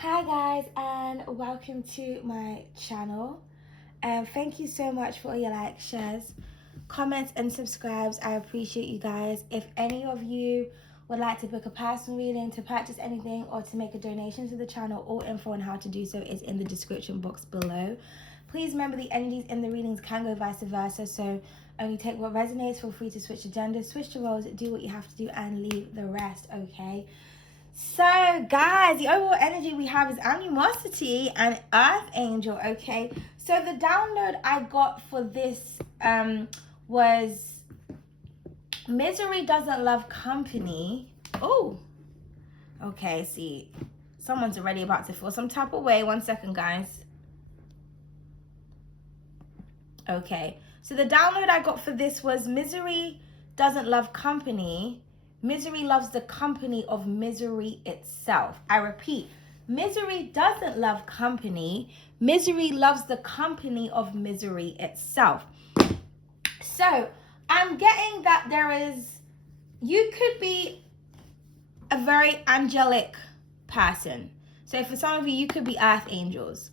Hi guys, and welcome to my channel. Thank you so much for all your likes, shares, comments and subscribes. I appreciate you guys. If any of you would like to book a personal reading, to purchase anything, or to make a donation to the channel, all info on how to do so is in the description box below. Please remember the energies in the readings can go vice versa, so only take what resonates. Feel free to switch the genders, switch the roles, do what you have to do and leave the rest, okay? So guys, the overall energy we have is animosity and earth angel. Okay, so the download I got for this was misery doesn't love company. Oh, okay, see, someone's already about to feel some type of way. 1 second, guys. Okay, so the download I got for this was misery doesn't love company. Misery loves the company of misery itself. I repeat, misery doesn't love company. Misery loves the company of misery itself. So I'm getting that you could be a very angelic person. So for some of you, you could be earth angels.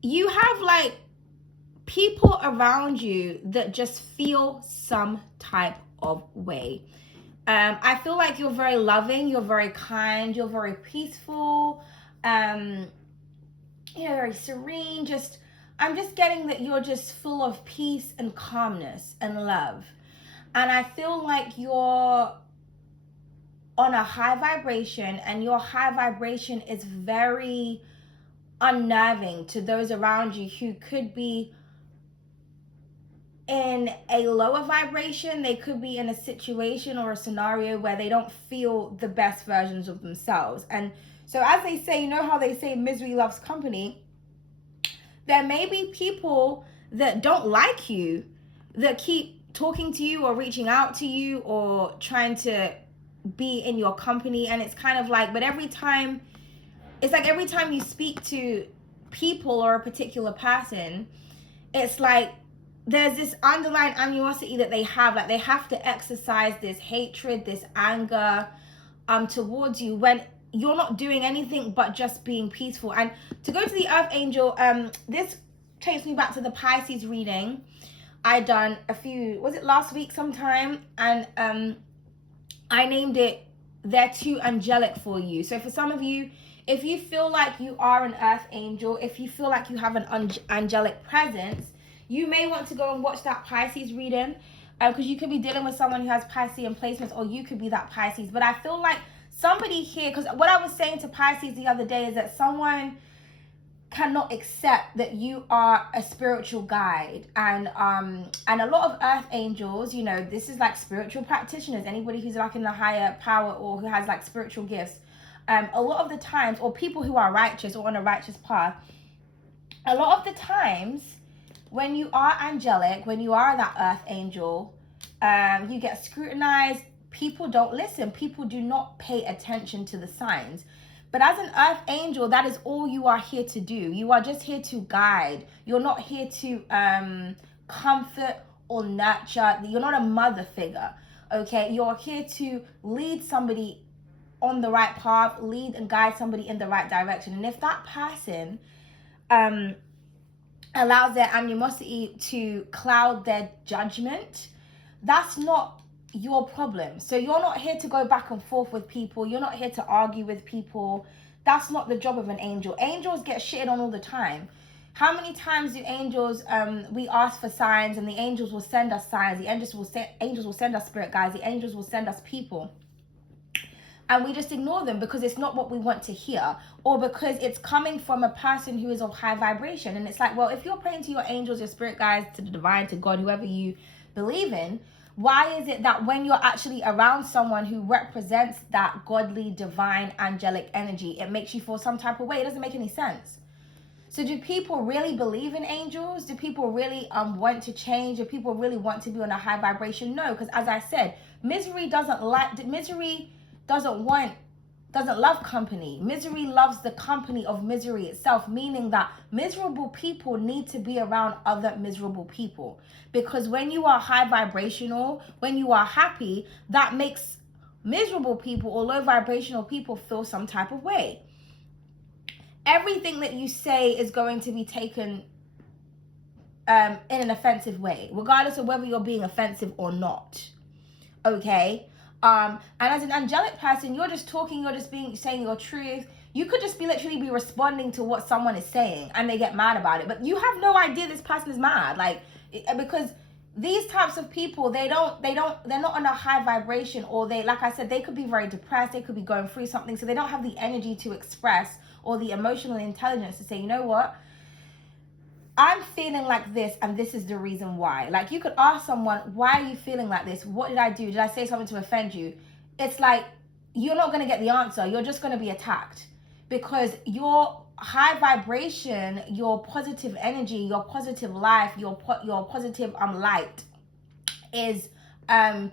You have like people around you that just feel some type of way. I feel like you're very loving, you're very kind, you're very peaceful, very serene. I'm just getting that you're just full of peace and calmness and love. And I feel like you're on a high vibration, and your high vibration is very unnerving to those around you who could be in a lower vibration. They could be in a situation or a scenario where they don't feel the best versions of themselves. And so as they say, you know how they say misery loves company, there may be people that don't like you that keep talking to you or reaching out to you or trying to be in your company. And it's kind of like, but every time you speak to people or a particular person, it's like there's this underlying animosity that they have. Like they have to exercise this hatred, this anger towards you when you're not doing anything but just being peaceful. And to go to the earth angel, this takes me back to the Pisces reading I done was it last week sometime? And I named it They're Too Angelic for You. So for some of you, if you feel like you are an earth angel, if you feel like you have an angelic presence, you may want to go and watch that Pisces reading, because you could be dealing with someone who has Piscean placements, or you could be that Pisces. But I feel like somebody here, because what I was saying to Pisces the other day is that someone cannot accept that you are a spiritual guide, and a lot of earth angels, this is like spiritual practitioners, anybody who's like in a higher power or who has like spiritual gifts, a lot of the times, or people who are righteous or on a righteous path, a lot of the times when you are angelic, when you are that earth angel, you get scrutinized. People don't listen. People do not pay attention to the signs. But as an earth angel, that is all you are here to do. You are just here to guide. You're not here to comfort or nurture. You're not a mother figure, okay? You're here to lead somebody on the right path, lead and guide somebody in the right direction. And if that person allows their animosity to cloud their judgment, that's not your problem. So you're not here to go back and forth with people. You're not here to argue with people. That's not the job of an angel. Angels get shitted on all the time. How many times do angels, we ask for signs, and the angels will send us signs. The angels will send us spirit guides. The angels will send us people. And we just ignore them because it's not what we want to hear, or because it's coming from a person who is of high vibration. And it's like, well, if you're praying to your angels, your spirit guides, to the divine, to God, whoever you believe in, why is it that when you're actually around someone who represents that godly, divine, angelic energy, it makes you feel some type of way? It doesn't make any sense. So do people really believe in angels? Do people really want to change? Do people really want to be on a high vibration? No, because as I said, misery doesn't love company. Misery loves the company of misery itself, meaning that miserable people need to be around other miserable people. Because when you are high vibrational, when you are happy, that makes miserable people or low vibrational people feel some type of way. everything that you say is going to be taken in an offensive way, regardless of whether you're being offensive or not. Okay? And as an angelic person, you're just talking, you're just saying your truth. You could just literally be responding to what someone is saying and they get mad about it. But you have no idea this person is mad. Like, because these types of people, they're not on a high vibration, or like I said, they could be very depressed, they could be going through something, so they don't have the energy to express or the emotional intelligence to say, you know what, I'm feeling like this and this is the reason why. Like, you could ask someone, why are you feeling like this? What did I do? Did I say something to offend you? It's like, you're not going to get the answer. You're just going to be attacked, because your high vibration, your positive energy, your positive life, your positive light is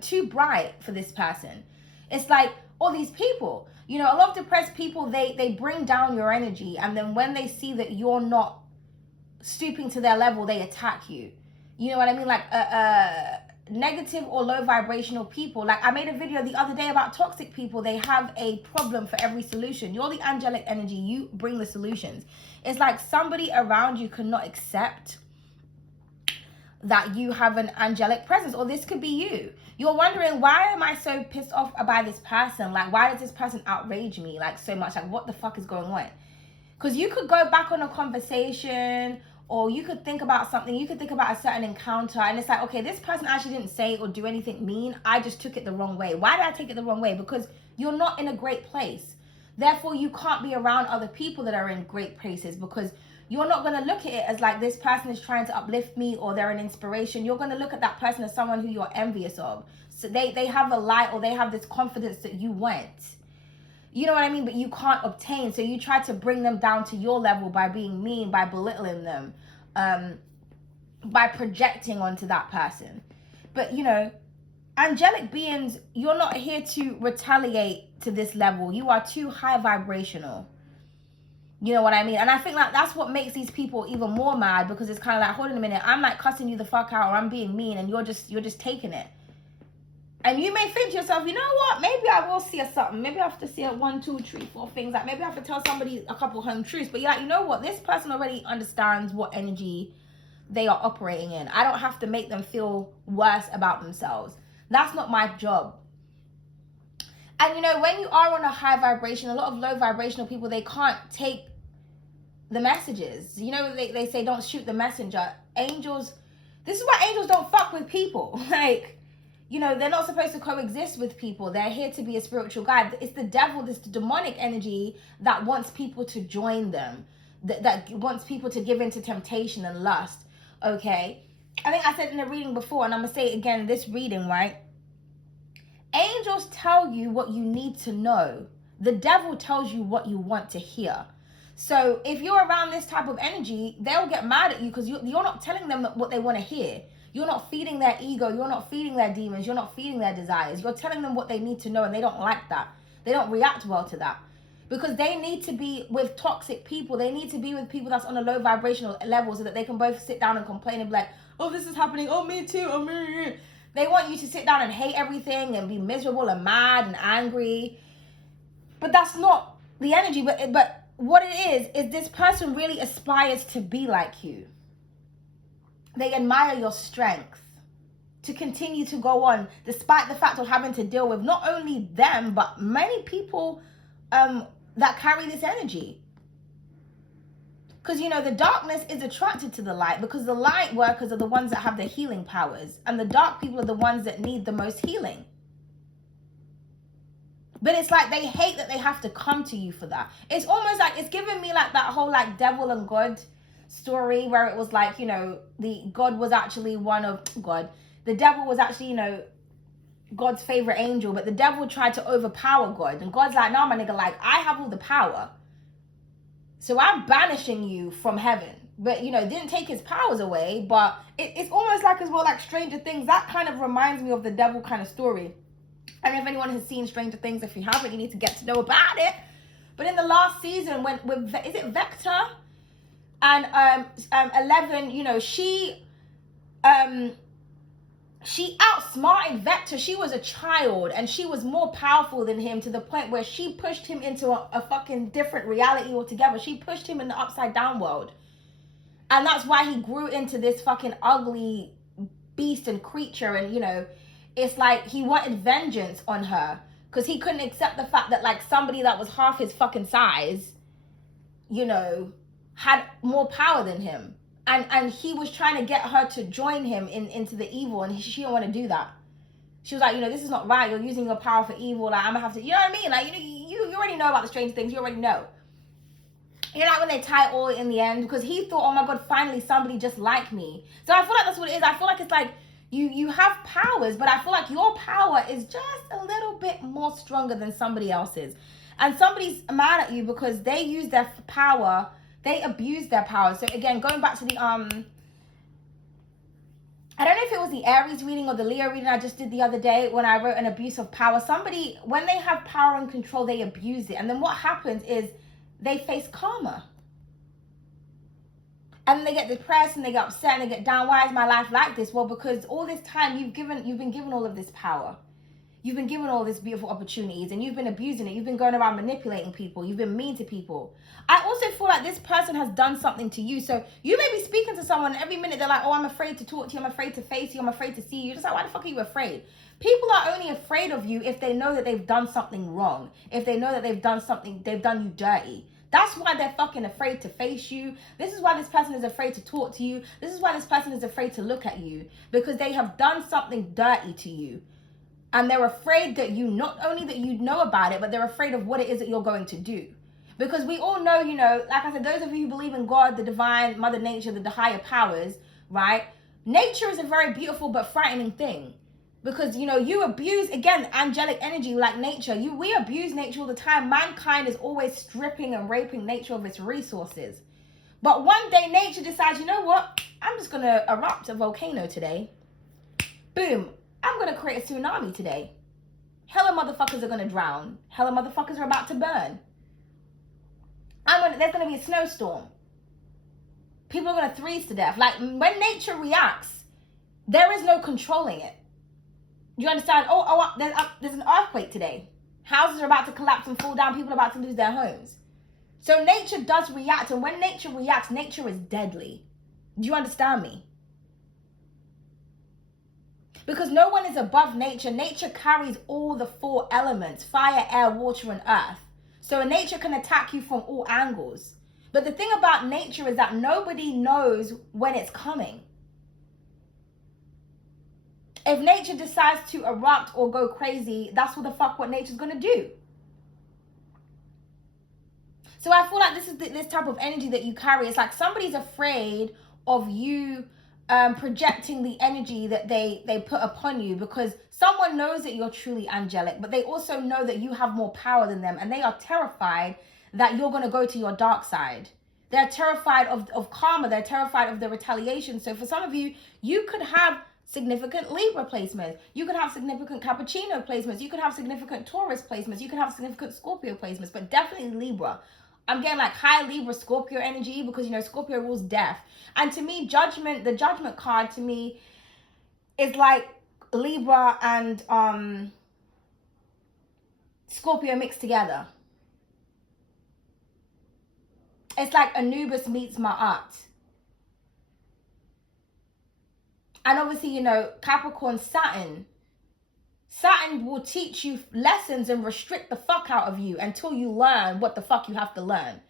too bright for this person. It's like all these people, you know, a lot of depressed people, they bring down your energy, and then when they see that you're not stooping to their level, they attack you. You know what I mean? Like negative or low vibrational people, like I made a video the other day about toxic people. They have a problem for every solution. You're the angelic energy, you bring the solutions. It's like somebody around you cannot accept that you have an angelic presence, or this could be you. You're wondering, why am I so pissed off about this person? Like, why does this person outrage me like so much? Like, what the fuck is going on? Because you could go back on a conversation, or you could think about something, you could think about a certain encounter, and it's like, okay, this person actually didn't say or do anything mean, I just took it the wrong way. Why did I take it the wrong way? Because you're not in a great place. Therefore, you can't be around other people that are in great places, because you're not going to look at it as like, this person is trying to uplift me or they're an inspiration. You're going to look at that person as someone who you're envious of. So they have a light, or they have this confidence that you want. You know what I mean? But you can't obtain. So you try to bring them down to your level by being mean, by belittling them, by projecting onto that person. But, you know, angelic beings, you're not here to retaliate to this level. You are too high vibrational. You know what I mean? And I think like that's what makes these people even more mad, because it's kind of like, hold on a minute, I'm like cussing you the fuck out, or I'm being mean, and you're just taking it. And you may think to yourself, you know what, maybe I will see something. Maybe I have to see 1, 2, 3, 4 things. Like, maybe I have to tell somebody a couple home truths. But you're like, you know what, this person already understands what energy they are operating in. I don't have to make them feel worse about themselves. That's not my job. And, you know, when you are on a high vibration, a lot of low vibrational people, they can't take the messages. You know, they say don't shoot the messenger. Angels, this is why angels don't fuck with people. Like, you know, they're not supposed to coexist with people. They're here to be a spiritual guide. It's the devil, this demonic energy that wants people to join them, that wants people to give into temptation and lust, okay? I think I said in the reading before, and I'm going to say it again in this reading, right? Angels tell you what you need to know. The devil tells you what you want to hear. So if you're around this type of energy, they'll get mad at you because you're not telling them what they want to hear. You're not feeding their ego. You're not feeding their demons. You're not feeding their desires. You're telling them what they need to know, and they don't like that. They don't react well to that, because they need to be with toxic people. They need to be with people that's on a low vibrational level, so that they can both sit down and complain and be like, oh, this is happening. Oh, me too. Oh, me. They want you to sit down and hate everything and be miserable and mad and angry. But that's not the energy. But what it is this person really aspires to be like you. They admire your strength to continue to go on, despite the fact of having to deal with not only them, but many people that carry this energy. Because, you know, the darkness is attracted to the light, because the light workers are the ones that have the healing powers, and the dark people are the ones that need the most healing. But it's like they hate that they have to come to you for that. It's almost like, it's giving me like that whole like devil and God story, where it was like, you know, the devil was actually, you know, God's favorite angel, but the devil tried to overpower God, and God's like, no, my nigga, like, I have all the power, so I'm banishing you from heaven. But, you know, didn't take his powers away. But it's almost like, as well, like Stranger Things. That kind of reminds me of the devil kind of story. I don't know if anyone has seen Stranger Things. If you haven't, you need to get to know about it. But in the last season, with is it Vector and 11, you know, she she outsmarted Vector. She was a child and she was more powerful than him to the point where she pushed him into a fucking different reality altogether. She pushed him in the upside down world. And that's why he grew into this fucking ugly beast and creature. And, you know, it's like he wanted vengeance on her because he couldn't accept the fact that, like, somebody that was half his fucking size, you know, had more power than him. And he was trying to get her to join him into the evil, and she didn't want to do that. She was like, you know, this is not right. You're using your power for evil. Like, I'm gonna have to, you know what I mean? Like, you know, you already know about the strange things. You already know. You know, like when they tie it all in the end, because he thought, oh my God, finally somebody just like me. So I feel like that's what it is. I feel like it's like you have powers, but I feel like your power is just a little bit more stronger than somebody else's. And somebody's mad at you because they use their power. They abuse their power. So again, going back to the I don't know if it was the Aries reading or the Leo reading I just did the other day when I wrote an abuse of power. Somebody, when they have power and control, they abuse it. And then what happens is they face karma. And then they get depressed and they get upset and they get down. Why is my life like this? Well, because all this time you've been given all of this power. You've been given all these beautiful opportunities and you've been abusing it. You've been going around manipulating people. You've been mean to people. I also feel like this person has done something to you. So you may be speaking to someone and every minute they're like, oh, I'm afraid to talk to you. I'm afraid to face you. I'm afraid to see you. You're just like, why the fuck are you afraid? People are only afraid of you if they know that they've done something wrong. If they know that they've done you dirty. That's why they're fucking afraid to face you. This is why this person is afraid to talk to you. This is why this person is afraid to look at you. Because they have done something dirty to you. And they're afraid that you, not only that you know about it, but they're afraid of what it is that you're going to do. Because we all know, you know, like I said, those of you who believe in God, the divine, Mother Nature, the higher powers, right? Nature is a very beautiful but frightening thing. Because, you know, you abuse, again, angelic energy like nature. We abuse nature all the time. Mankind is always stripping and raping nature of its resources. But one day nature decides, you know what? I'm just going to erupt a volcano today. Boom. I'm going to create a tsunami today. Hella motherfuckers are going to drown. Hella motherfuckers are about to burn. There's going to be a snowstorm. People are going to freeze to death. Like, when nature reacts, there is no controlling it. Do you understand? There's an earthquake today. Houses are about to collapse and fall down. People are about to lose their homes. So nature does react. And when nature reacts, nature is deadly. Do you understand me? Because no one is above nature. Nature carries all the 4 elements: fire, air, water, and earth. So nature can attack you from all angles. But the thing about nature is that nobody knows when it's coming. If nature decides to erupt or go crazy, that's what nature's going to do. So I feel like this is this type of energy that you carry. It's like somebody's afraid of you projecting the energy that they put upon you, because someone knows that you're truly angelic, but they also know that you have more power than them, and they are terrified that you're going to go to your dark side. They're terrified of karma. They're terrified of the retaliation. So for some of you, you could have significant Libra placements. You could have significant Capuchino placements. You could have significant Taurus placements. You could have significant Scorpio placements, but definitely Libra. I'm getting like high Libra Scorpio energy because, you know, Scorpio rules death. And to me, the judgment card to me is like Libra and Scorpio mixed together. It's like Anubis meets Ma'at. And obviously, you know, Capricorn, Saturn will teach you lessons and restrict the fuck out of you until you learn what the fuck you have to learn.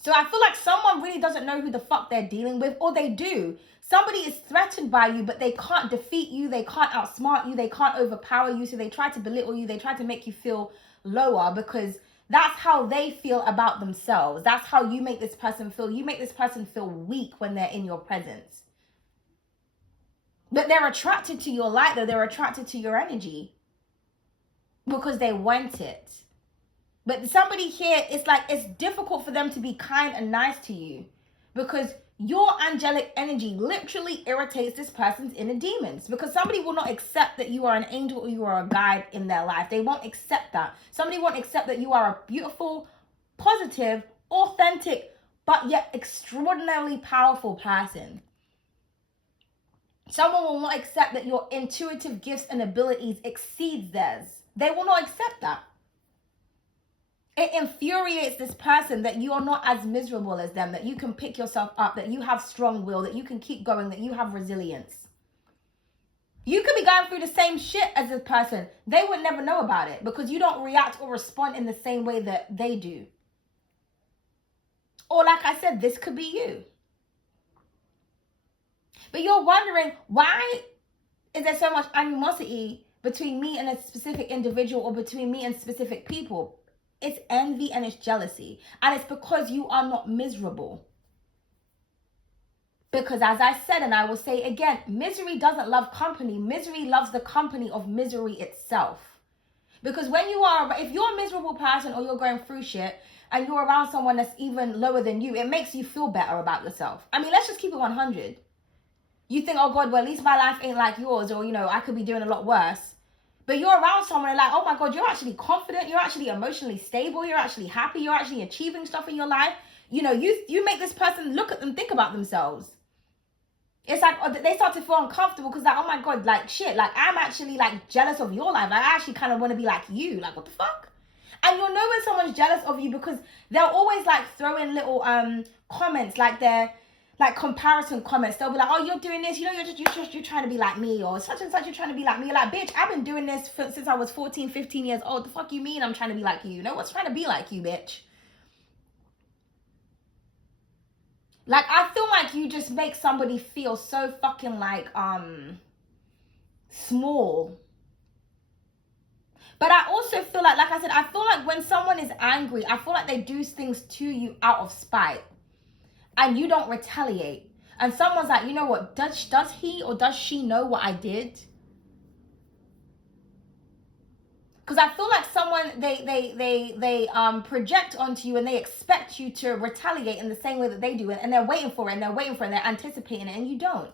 So I feel like someone really doesn't know who the fuck they're dealing with, or they do. Somebody is threatened by you, but they can't defeat you. They can't outsmart you. They can't overpower you. So they try to belittle you. They try to make you feel lower, because that's how they feel about themselves. That's how you make this person feel. You make this person feel weak when they're in your presence. But they're attracted to your light, though. They're attracted to your energy because they want it. But somebody here, it's like it's difficult for them to be kind and nice to you because your angelic energy literally irritates this person's inner demons, because somebody will not accept that you are an angel or you are a guide in their life. They won't accept that. Somebody won't accept that you are a beautiful, positive, authentic, but yet extraordinarily powerful person. Someone will not accept that your intuitive gifts and abilities exceeds theirs. They will not accept that. It infuriates this person that you are not as miserable as them, that you can pick yourself up, that you have strong will, that you can keep going, that you have resilience. You could be going through the same shit as this person. They would never know about it because you don't react or respond in the same way that they do. Or like I said, this could be you. But you're wondering, why is there so much animosity between me and a specific individual or between me and specific people? It's envy and it's jealousy. And it's because you are not miserable. Because as I said, and I will say again, misery doesn't love company. Misery loves the company of misery itself. Because when you are, if you're a miserable person or you're going through shit and you're around someone that's even lower than you, it makes you feel better about yourself. I mean, let's just keep it 100. You think, oh God, well, at least my life ain't like yours, or, you know, I could be doing a lot worse. But you're around someone and like, oh my God, you're actually confident. You're actually emotionally stable. You're actually happy. You're actually achieving stuff in your life. You know, you make this person look at them, think about themselves. It's like, they start to feel uncomfortable because like, oh my God, like shit, like I'm actually like jealous of your life. Like, I actually kind of want to be like you. Like, what the fuck? And you'll know when someone's jealous of you because they'll always like throw in little comments, like they're like comparison comments. They'll be like, oh, you're doing this, you know, you're trying to be like me, or such and such, you're trying to be like me. You're like, bitch, I've been doing this since I was 14, 15 years old. The fuck you mean I'm trying to be like you? You know what's trying to be like you, bitch? Like, I feel like you just make somebody feel so fucking like small. But I also feel like I said, I feel like when someone is angry, I feel like they do things to you out of spite. And you don't retaliate. And someone's like, you know what, does he or does she know what I did? Because I feel like someone, they project onto you and they expect you to retaliate in the same way that they do. And they're waiting for it and they're waiting for it and they're anticipating it, and you don't.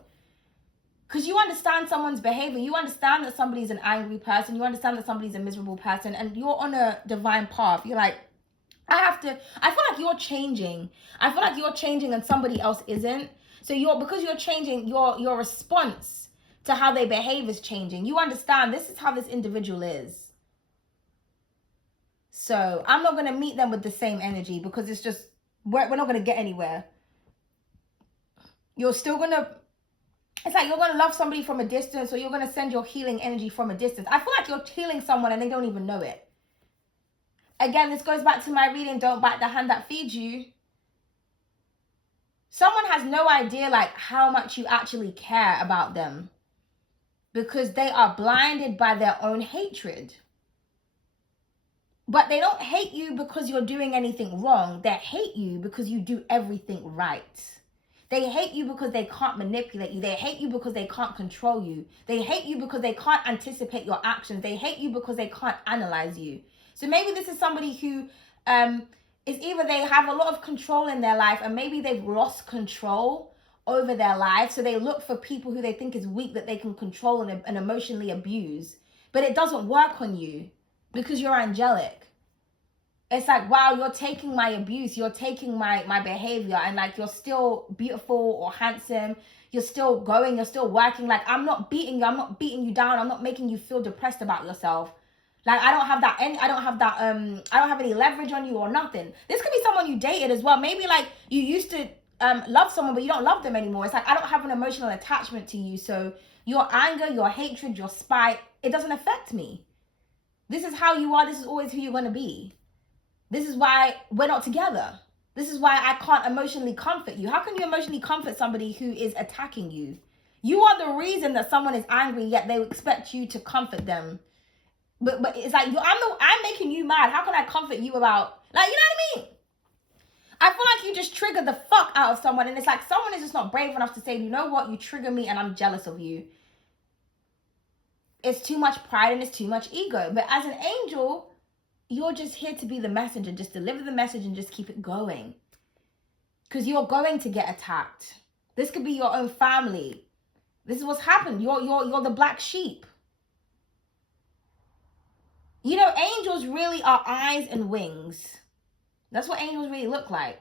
Because you understand someone's behavior. You understand that somebody's an angry person. You understand that somebody's a miserable person. And you're on a divine path. You're like, I feel like you're changing. I feel like you're changing and somebody else isn't. So because you're changing, your response to how they behave is changing. You understand this is how this individual is. So I'm not going to meet them with the same energy because it's just, we're not going to get anywhere. You're still going to, it's like you're going to love somebody from a distance, or you're going to send your healing energy from a distance. I feel like you're healing someone and they don't even know it. Again, this goes back to my reading, don't bite the hand that feeds you. Someone has no idea like how much you actually care about them because they are blinded by their own hatred. But they don't hate you because you're doing anything wrong. They hate you because you do everything right. They hate you because they can't manipulate you. They hate you because they can't control you. They hate you because they can't anticipate your actions. They hate you because they can't analyze you. So maybe this is somebody who is either they have a lot of control in their life, and maybe they've lost control over their life. So they look for people who they think is weak that they can control and emotionally abuse. But it doesn't work on you because you're angelic. It's like, wow, you're taking my abuse. You're taking my behavior, and like you're still beautiful or handsome. You're still going. You're still working. Like, I'm not beating you. I'm not beating you down. I'm not making you feel depressed about yourself. Like, I don't have any leverage on you or nothing. This could be someone you dated as well. Maybe like you used to love someone, but you don't love them anymore. It's like, I don't have an emotional attachment to you. So your anger, your hatred, your spite, it doesn't affect me. This is how you are. This is always who you're going to be. This is why we're not together. This is why I can't emotionally comfort you. How can you emotionally comfort somebody who is attacking you? You are the reason that someone is angry, yet they expect you to comfort them. But it's like, I'm making you mad. How can I comfort you about, like, you know what I mean? I feel like you just triggered the fuck out of someone, and it's like someone is just not brave enough to say, you know what, you trigger me and I'm jealous of you. It's too much pride and it's too much ego. But as an angel, you're just here to be the messenger. Just deliver the message and just keep it going. Because you're going to get attacked. This could be your own family. This is what's happened. You're the black sheep. You know, angels really are eyes and wings. That's what angels really look like.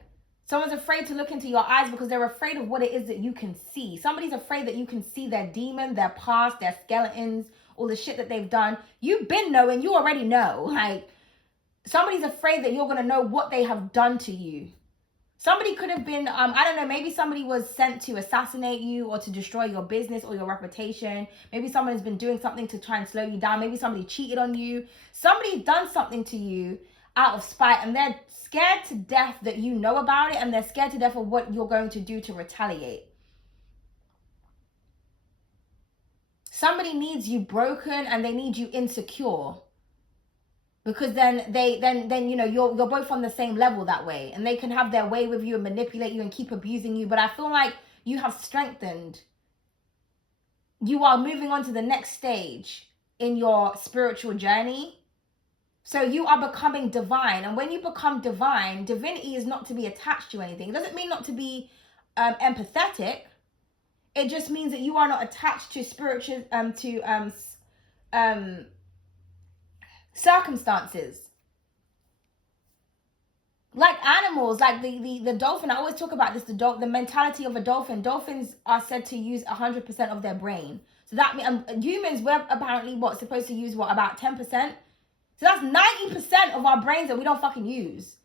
Someone's afraid to look into your eyes because they're afraid of what it is that you can see. Somebody's afraid that you can see their demon, their past, their skeletons, all the shit that they've done. You've been knowing, you already know. Like, somebody's afraid that you're going to know what they have done to you. Somebody could have been, I don't know, maybe somebody was sent to assassinate you or to destroy your business or your reputation. Maybe someone has been doing something to try and slow you down. Maybe somebody cheated on you. Somebody's done something to you out of spite, and they're scared to death that you know about it, and they're scared to death of what you're going to do to retaliate. Somebody needs you broken and they need you insecure. Because then you know, you're both on the same level that way. And they can have their way with you and manipulate you and keep abusing you. But I feel like you have strengthened. You are moving on to the next stage in your spiritual journey. So you are becoming divine. And when you become divine, divinity is not to be attached to anything. It doesn't mean not to be empathetic. It just means that you are not attached to spiritual, circumstances. Like animals, like the dolphin. I always talk about this, the mentality of a dolphin. Dolphins are said to use 100% of their brain. So that means humans, we're apparently supposed to use about 10%. So that's 90% of our brains that we don't fucking use.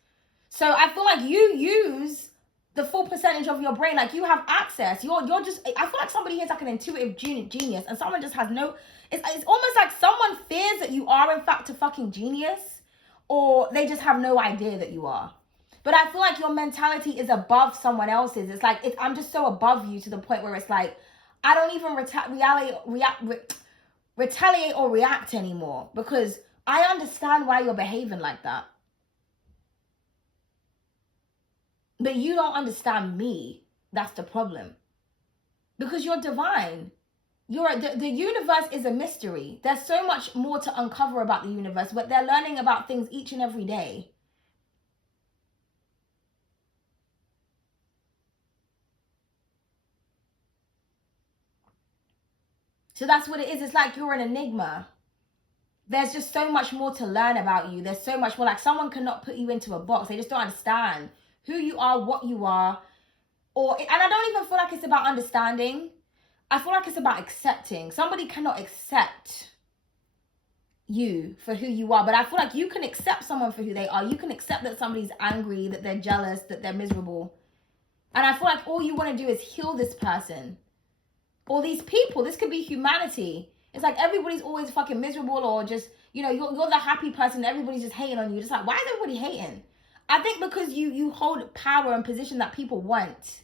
So I feel like you use the full percentage of your brain. Like, you have access. You're just, I feel like somebody here is like an intuitive genius, and someone just has no, it's almost like someone fears that you are in fact a fucking genius, or they just have no idea that you are. But I feel like your mentality is above someone else's. It's like, I'm just so above you to the point where it's like, I don't even retaliate or react anymore, because I understand why you're behaving like that. But you don't understand me. That's the problem. Because you're divine. The universe is a mystery. There's so much more to uncover about the universe, but they're learning about things each and every day. So that's what it is. It's like you're an enigma. There's just so much more to learn about you. There's so much more. Like, someone cannot put you into a box. They just don't understand who you are, what you are. And I don't even feel like it's about understanding. I feel like it's about accepting. Somebody cannot accept you for who you are, but I feel like you can accept someone for who they are. You can accept that somebody's angry, that they're jealous, that they're miserable. And I feel like all you want to do is heal this person or these people. This could be humanity. It's like everybody's always fucking miserable, or just, you know, you're the happy person. Everybody's just hating on you. Just like, why is everybody hating? I think because you hold power and position that people want,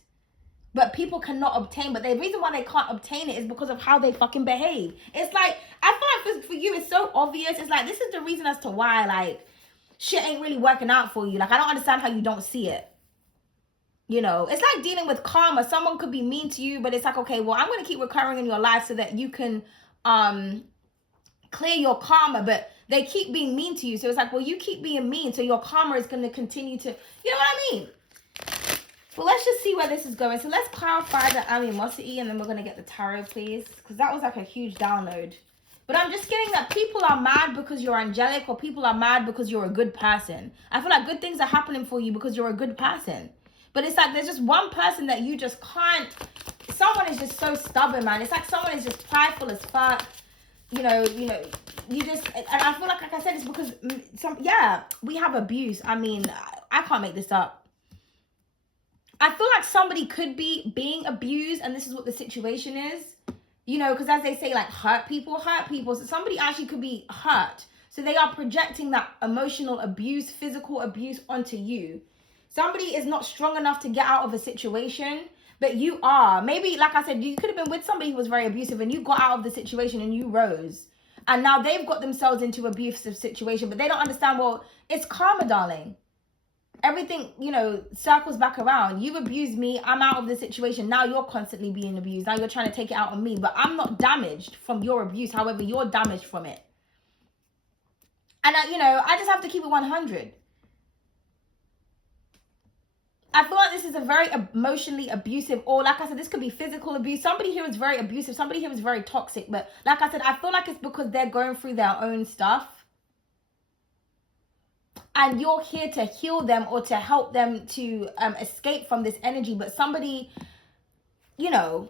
but people cannot obtain. But the reason why they can't obtain it is because of how they fucking behave. It's like, I feel like for you, it's so obvious. It's like, this is the reason as to why, like, shit ain't really working out for you. Like, I don't understand how you don't see it. You know, it's like dealing with karma. Someone could be mean to you, but it's like, okay, well, I'm going to keep recurring in your life so that you can clear your karma, but they keep being mean to you. So it's like, well, you keep being mean, so your karma is going to continue to, you know what I mean? Well, let's just see where this is going. So let's clarify the animosity, and then we're going to get the tarot, please, because that was like a huge download. But I'm just getting that people are mad because you're angelic, or people are mad because you're a good person. I feel like good things are happening for you because you're a good person. But it's like there's just one person that you just can't. Someone is just so stubborn, man. It's like someone is just prideful as fuck. You know, you just, and I feel like I said, it's because we have abuse. I mean, I can't make this up. I feel like somebody could be being abused, and this is what the situation is. You know, because as they say, like, hurt people. So somebody actually could be hurt. So they are projecting that emotional abuse, physical abuse onto you. Somebody is not strong enough to get out of a situation, but you are. Maybe, like I said, you could have been with somebody who was very abusive, and you got out of the situation and you rose. And now they've got themselves into an abusive situation, but they don't understand, well, it's karma, darling. Everything, you know, circles back around. You abused me. I'm out of the situation. Now you're constantly being abused. Now you're trying to take it out on me, but I'm not damaged from your abuse. However, you're damaged from it. And, I just have to keep it 100. I feel like this is a very emotionally abusive, or like I said, this could be physical abuse. Somebody here is very abusive. Somebody here is very toxic. But like I said, I feel like it's because they're going through their own stuff. and you're here to heal them or to help them to escape from this energy. But somebody, you know,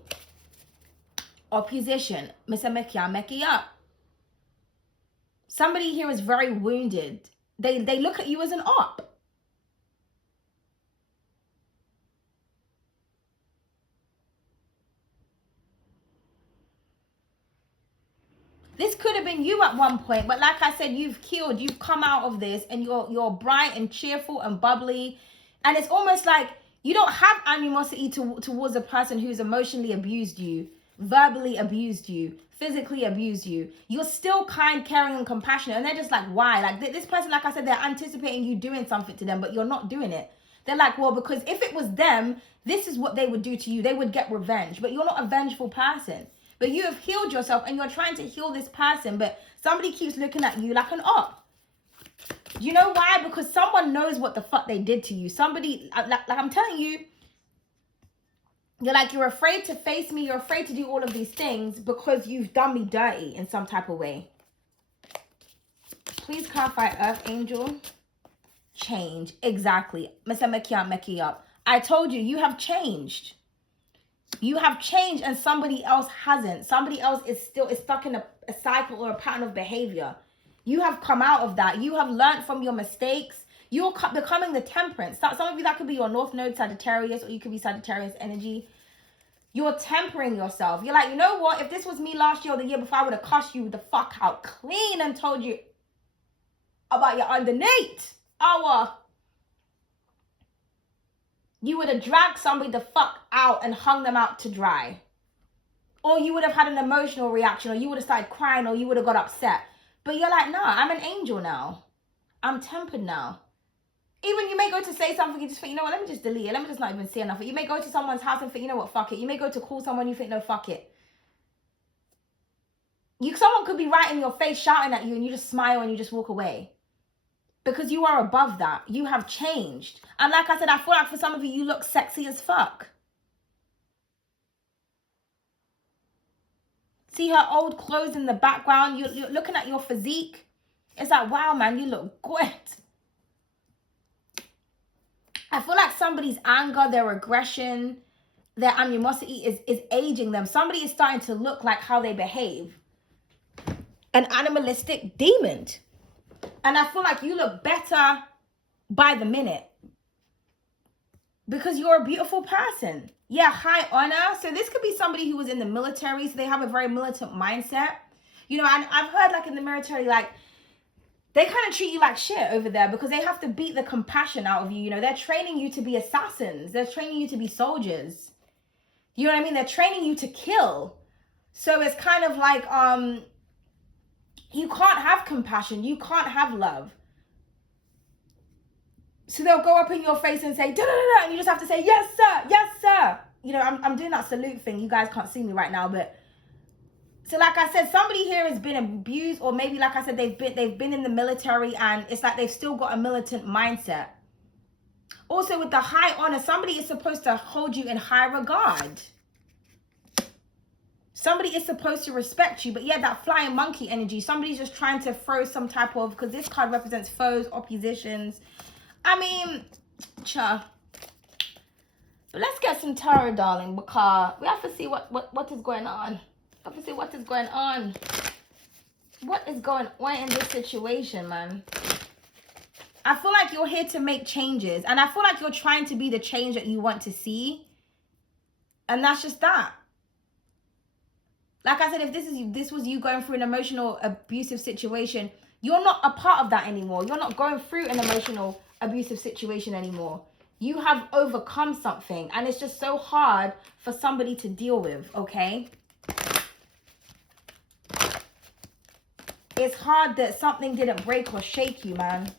opposition, meki up. Somebody here is very wounded. They look at you as an op. This could have been you at one point, but like I said, you've healed, you've come out of this, and you're bright and cheerful and bubbly. And it's almost like you don't have animosity towards a person who's emotionally abused you, verbally abused you, physically abused you. You're still kind, caring, and compassionate. And they're just like, why? Like this person, like I said, they're anticipating you doing something to them, but you're not doing it. They're like, well, because if it was them, this is what they would do to you. They would get revenge, but you're not a vengeful person. But you have healed yourself and you're trying to heal this person, but somebody keeps looking at you like an op. You know why? Because someone knows what the fuck they did to you. Somebody, like I'm telling you, you're afraid to face me. You're afraid to do all of these things because you've done me dirty in some type of way. Please clarify, Earth Angel. Change. Exactly. Meki up. I told you, you have changed. You have changed and somebody else hasn't. Somebody else is stuck in a cycle or a pattern of behavior. You have come out of that. You have learned from your mistakes. You're becoming the temperance. Some of you, that could be your North Node Sagittarius, or you could be Sagittarius energy. You're tempering yourself. You're like, you know what? If this was me last year or the year before, I would have cussed you the fuck out clean and told you about your underneath. You would have dragged somebody the fuck out and hung them out to dry. Or you would have had an emotional reaction, or you would have started crying, or you would have got upset. But you're like, nah, I'm an angel now. I'm tempered now. Even you may go to say something, you just think, you know what, let me just delete it. Let me just not even say enough. You may go to someone's house and think, you know what, fuck it. You may go to call someone, you think, no, fuck it. Someone could be right in your face shouting at you and you just smile and you just walk away. Because you are above that. You have changed. And like I said, I feel like for some of you, you look sexy as fuck. See her old clothes in the background. You're looking at your physique. It's like, wow, man, you look good. I feel like somebody's anger, their aggression, their animosity is aging them. Somebody is starting to look like how they behave. An animalistic demon. And I feel like you look better by the minute. Because you're a beautiful person. Yeah, high honor. So this could be somebody who was in the military. So they have a very militant mindset. You know, and I've heard like in the military, like, they kind of treat you like shit over there because they have to beat the compassion out of you. You know, they're training you to be assassins. They're training you to be soldiers. You know what I mean? They're training you to kill. So it's kind of like, you can't have compassion. You can't have love. So they'll go up in your face and say, da da da, and you just have to say, yes, sir, yes, sir. You know, I'm doing that salute thing. You guys can't see me right now, but so like I said, somebody here has been abused, or maybe like I said, they've been in the military, and it's like they've still got a militant mindset. Also with the high honor, somebody is supposed to hold you in high regard. Somebody is supposed to respect you, but yeah, that flying monkey energy, somebody's just trying to throw some type of, because this card represents foes, oppositions. I mean, cha. But let's get some tarot, darling, because we have to see what is going on. We have to see what is going on. What is going on in this situation, man? I feel like you're here to make changes, and I feel like you're trying to be the change that you want to see. And that's just that. Like I said, if this was you going through an emotional abusive situation, you're not a part of that anymore. You're not going through an emotional abusive situation anymore. You have overcome something, and it's just so hard for somebody to deal with, okay? It's hard that something didn't break or shake you, man.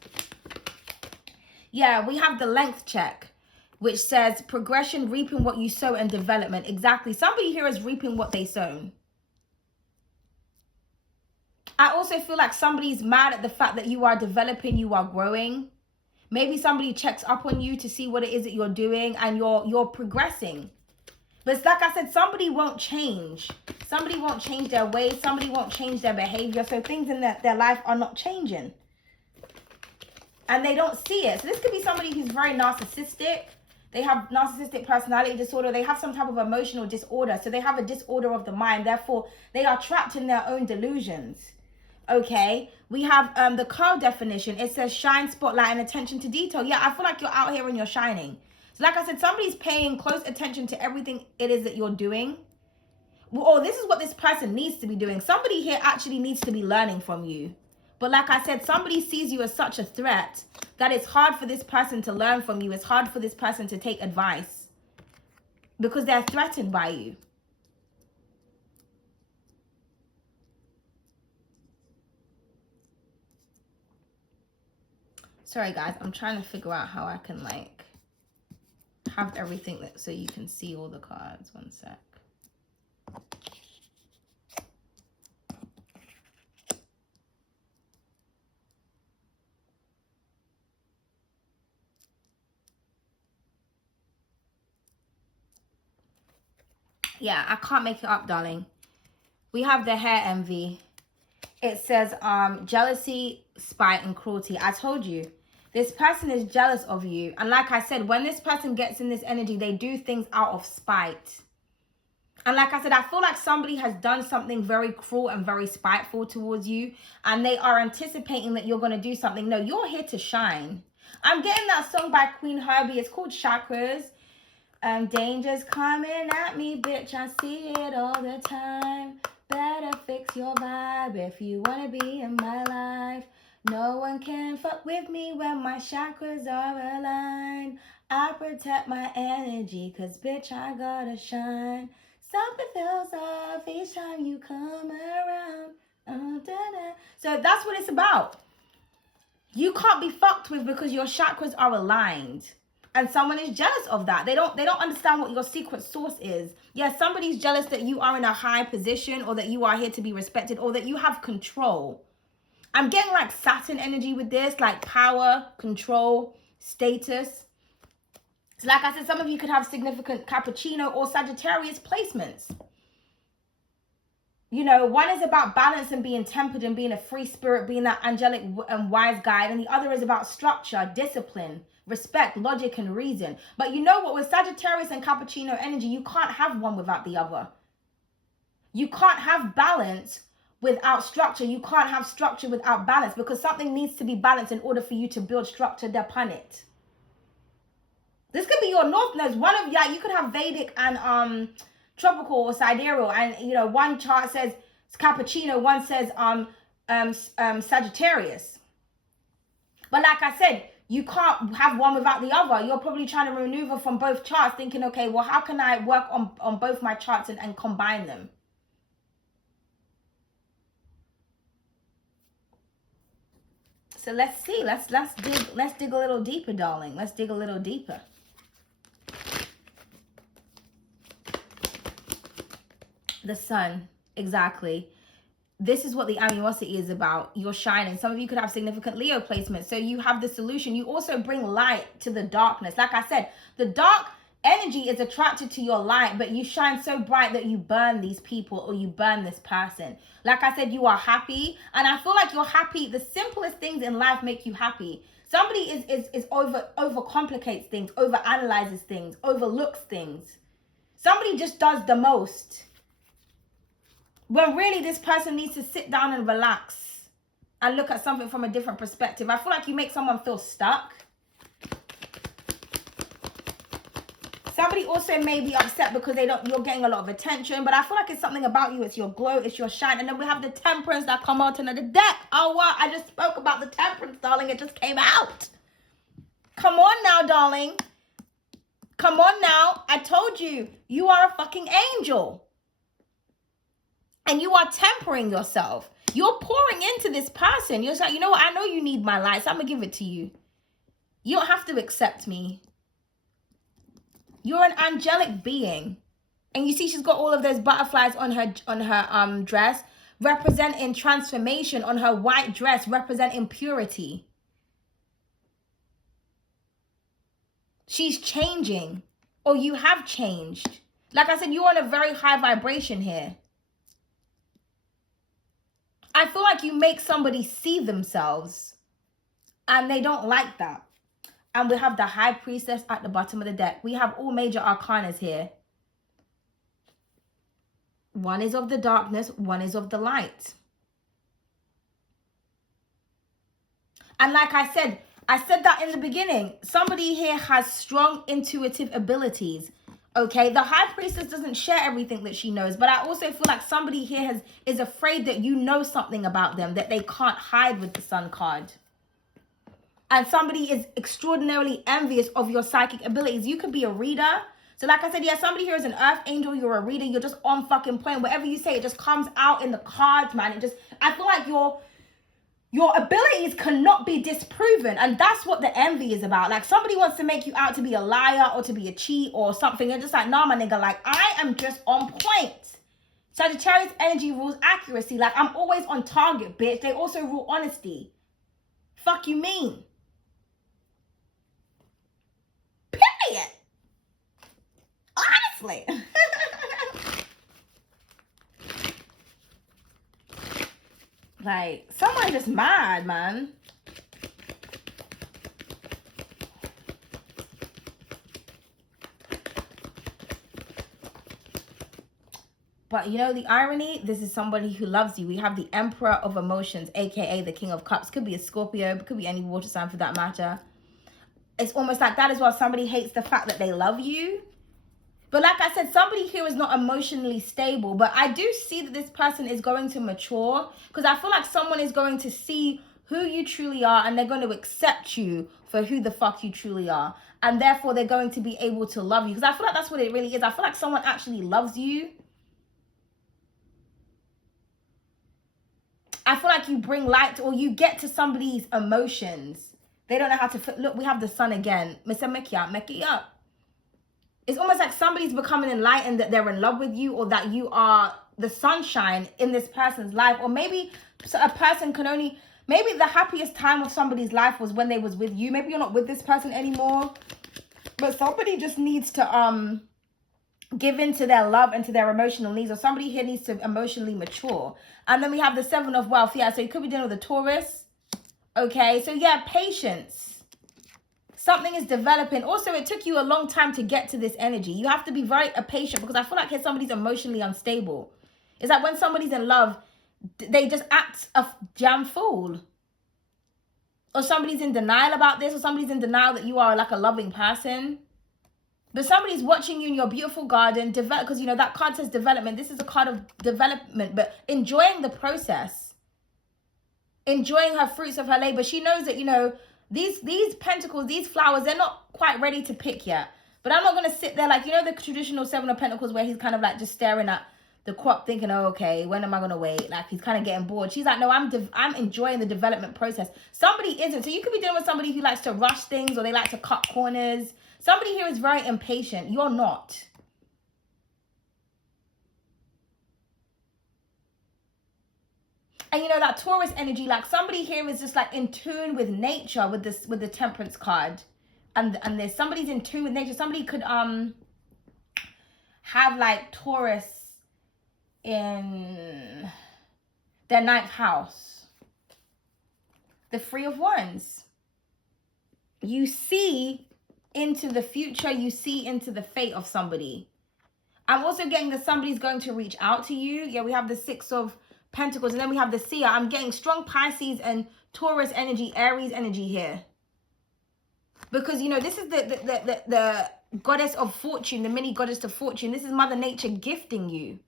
Yeah, we have the length check, which says progression, reaping what you sow, and development. Exactly. Somebody here is reaping what they sown. I also feel like somebody's mad at the fact that you are developing, you are growing. Maybe somebody checks up on you to see what it is that you're doing, and you're progressing. But it's like I said, somebody won't change. Somebody won't change their ways. Somebody won't change their behavior. So things in their life are not changing. and they don't see it. So this could be somebody who's very narcissistic. They have narcissistic personality disorder. They have some type of emotional disorder. So they have a disorder of the mind. Therefore, they are trapped in their own delusions. Okay, we have the curl definition. It says shine, spotlight, and attention to detail. Yeah, I feel like you're out here and you're shining. So like I said, somebody's paying close attention to everything it is that you're doing. Or this is what this person needs to be doing. Somebody here actually needs to be learning from you. But like I said, somebody sees you as such a threat that it's hard for this person to learn from you. It's hard for this person to take advice because they're threatened by you. Sorry, guys. I'm trying to figure out how I can, like, have everything so you can see all the cards. One sec. Yeah, I can't make it up, darling. We have the hair envy. It says jealousy, spite, and cruelty. I told you, this person is jealous of you. And like I said, when this person gets in this energy, they do things out of spite. And like I said, I feel like somebody has done something very cruel and very spiteful towards you. And they are anticipating that you're going to do something. No, you're here to shine. I'm getting that song by Queen Herbie. It's called Chakras. Danger's coming at me, bitch. I see it all the time. Better fix your vibe if you want to be in my life. No one can fuck with me when my chakras are aligned. I protect my energy, cause bitch, I gotta shine. Something feels off each time you come around. So that's what it's about. You can't be fucked with because your chakras are aligned. And someone is jealous of that. They don't understand what your secret source is. Yeah, somebody's jealous that you are in a high position, or that you are here to be respected, or that you have control. I'm getting like Saturn energy with this, like power, control, status. So like I said, some of you could have significant Cappuccino or Sagittarius placements. You know, one is about balance and being tempered and being a free spirit, being that angelic and wise guide. And the other is about structure, discipline, respect, logic, and reason. But you know what? With Sagittarius and Cappuccino energy, you can't have one without the other. You can't have balance without structure. You can't have structure without balance, because something needs to be balanced in order for you to build structure upon it. This could be your North Nodes. One of you could have Vedic and tropical or sidereal, and you know, one chart says Cappuccino, one says Sagittarius. But like I said, you can't have one without the other. You're probably trying to maneuver from both charts, thinking, okay, well, how can I work on both my charts and combine them? So let's see. Let's dig a little deeper, darling. Let's dig a little deeper. The sun, exactly. This is what the animosity is about. You're shining. Some of you could have significant Leo placements. So you have the solution. You also bring light to the darkness. Like I said, the dark energy is attracted to your light, but you shine so bright that you burn these people, or you burn this person. Like I said, you are happy. And I feel like you're happy. The simplest things in life make you happy. Somebody is overcomplicates things, overanalyzes things, overlooks things. Somebody just does the most, when really this person needs to sit down and relax and look at something from a different perspective. I feel like you make someone feel stuck. Somebody also may be upset because you're getting a lot of attention, but I feel like it's something about you. It's your glow, it's your shine. And then we have the Temperance that come out into the deck. Oh, wow, I just spoke about the Temperance, darling. It just came out. Come on now, darling. Come on now. I told you, you are a fucking angel. And you are tempering yourself. You're pouring into this person. You're just like, you know what? I know you need my light, so I'm going to give it to you. You don't have to accept me. You're an angelic being. And you see she's got all of those butterflies on her dress, representing transformation, on her white dress, representing purity. She's changing. Or you have changed. Like I said, you're on a very high vibration here. I feel like you make somebody see themselves. And they don't like that. And we have the High Priestess at the bottom of the deck. We have all major arcanas here. One is of the darkness, one is of the light. And like I said that in the beginning, somebody here has strong intuitive abilities. Okay, the High Priestess doesn't share everything that she knows, but I also feel like somebody here is afraid that you know something about them that they can't hide with the Sun card. And somebody is extraordinarily envious of your psychic abilities. You could be a reader. So like I said, yeah, somebody here is an earth angel. You're a reader. You're just on fucking point. Whatever you say, it just comes out in the cards, man. I feel like your abilities cannot be disproven. And that's what the envy is about. Like somebody wants to make you out to be a liar or to be a cheat or something. You're just like, nah, my nigga, like I am just on point. Sagittarius energy rules accuracy. Like I'm always on target, bitch. They also rule honesty. Fuck you mean? Period. Honestly. Like, someone just mad, man. But you know the irony? This is somebody who loves you. We have the Emperor of Emotions, aka the King of Cups. Could be a Scorpio, could be any water sign for that matter. It's almost like that as well. Somebody hates the fact that they love you. But like I said, somebody here is not emotionally stable. But I do see that this person is going to mature. Because I feel like someone is going to see who you truly are. And they're going to accept you for who the fuck you truly are. And therefore, they're going to be able to love you. Because I feel like that's what it really is. I feel like someone actually loves you. I feel like you bring light or you get to somebody's emotions. They don't know how to... Look, we have the sun again. Mr. Make it up. It's almost like somebody's becoming enlightened that they're in love with you or that you are the sunshine in this person's life. Or maybe a person can only... Maybe the happiest time of somebody's life was when they was with you. Maybe you're not with this person anymore. But somebody just needs to give in to their love and to their emotional needs. Or somebody here needs to emotionally mature. And then we have the Seven of Wealth. Yeah, so you could be dealing with a Taurus. Okay, so yeah, patience. Something is developing. Also, it took you a long time to get to this energy. You have to be very patient because I feel like here somebody's emotionally unstable. It's like when somebody's in love, they just act a damn fool. Or somebody's in denial about this, or somebody's in denial that you are like a loving person. But somebody's watching you in your beautiful garden, because you know that card says development. This is a card of development, but enjoying the process. Enjoying her fruits of her labor. She knows that, you know, these pentacles, these flowers, they're not quite ready to pick yet. But I'm not going to sit there like, you know, the traditional Seven of Pentacles where he's kind of like just staring at the crop thinking, oh, okay, when am I going to wait? Like he's kind of getting bored. She's like, no, I'm enjoying the development process. Somebody isn't. So you could be dealing with somebody who likes to rush things or they like to cut corners. Somebody here is very impatient. You're not. And you know that Taurus energy, like somebody here is just like in tune with nature with this, with the Temperance card. And there's somebody's in tune with nature. Somebody could have like Taurus in their 9th house. The Three of Wands. You see into the future, you see into the fate of somebody. I'm also getting that somebody's going to reach out to you. Yeah, we have the Six of Pentacles and then we have the Seer. I'm getting strong Pisces and Taurus energy, Aries energy here. Because, you know, this is the goddess of fortune, the mini goddess of fortune. This is Mother Nature gifting you.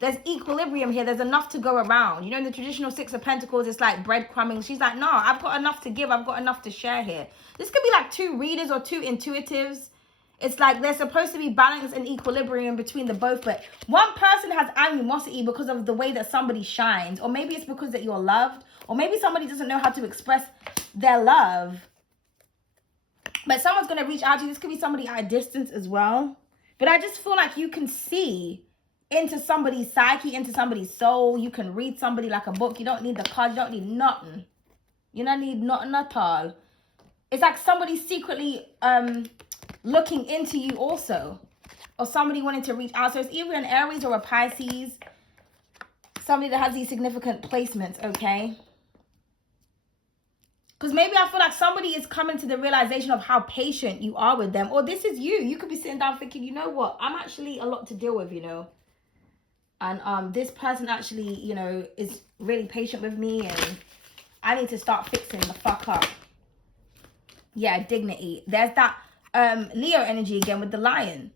There's equilibrium here. There's enough to go around. You know, in the traditional Six of Pentacles, it's like breadcrumbing. She's like, no, I've got enough to give. I've got enough to share here. This could be like two readers or two intuitives. It's like there's supposed to be balance and equilibrium between the both. But one person has animosity because of the way that somebody shines. Or maybe it's because that you're loved. Or maybe somebody doesn't know how to express their love. But someone's going to reach out to you. This could be somebody at a distance as well. But I just feel like you can see into somebody's psyche, into somebody's soul. You can read somebody like a book. You don't need the cards. You don't need nothing. You don't need nothing at all. It's like somebody secretly looking into you also. Or somebody wanting to reach out. So it's either an Aries or a Pisces. Somebody that has these significant placements, okay? Because maybe I feel like somebody is coming to the realization of how patient you are with them. Or this is you. You could be sitting down thinking, you know what? I'm actually a lot to deal with, you know. And this person actually, you know, is really patient with me. And I need to start fixing the fuck up. Yeah, dignity. There's that Leo energy again with the lion.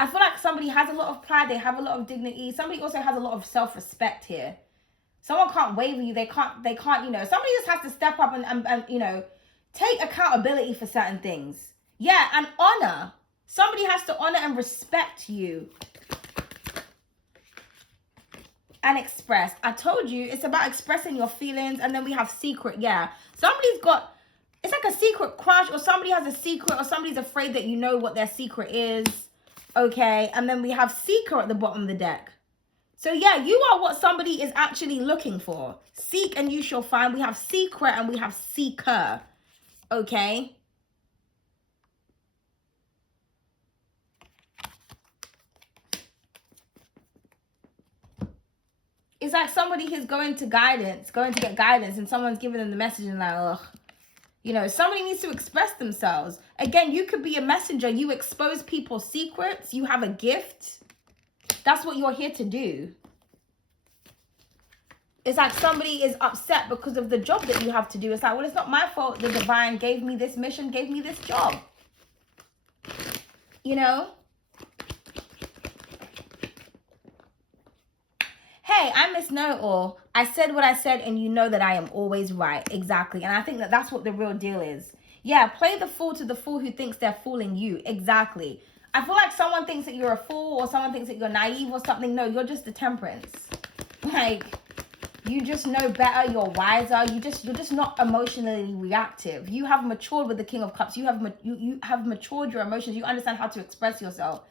I feel like somebody has a lot of pride. They have a lot of dignity. Somebody also has a lot of self-respect here. Someone can't waver you. They can't, you know, somebody just has to step up and you know, take accountability for certain things. Yeah, and honor. Somebody has to honor and respect you. And express. I told you, it's about expressing your feelings. And then we have secret. Yeah. Somebody's got, it's like a secret crush, or somebody has a secret, or somebody's afraid that you know what their secret is. Okay. And then we have seeker at the bottom of the deck. So yeah, you are what somebody is actually looking for. Seek and you shall find. We have secret and we have seeker. Okay. It's like somebody is going to get guidance, and someone's giving them the message and like, ugh. You know, somebody needs to express themselves. Again, you could be a messenger. You expose people's secrets. You have a gift. That's what you're here to do. It's like somebody is upset because of the job that you have to do. It's like, well, it's not my fault. The divine gave me this mission, gave me this job. You know? Hey, I'm Miss Know-It-All. I said what I said, and you know that I am always right. Exactly. And I think that that's what the real deal is. Yeah, play the fool to the fool who thinks they're fooling you. Exactly. I feel like someone thinks that you're a fool, or someone thinks that you're naive or something. No, you're just the temperance. Like, you just know better. You're wiser. You're just not emotionally reactive. You have matured with the King of Cups. You have matured your emotions. You understand how to express yourself.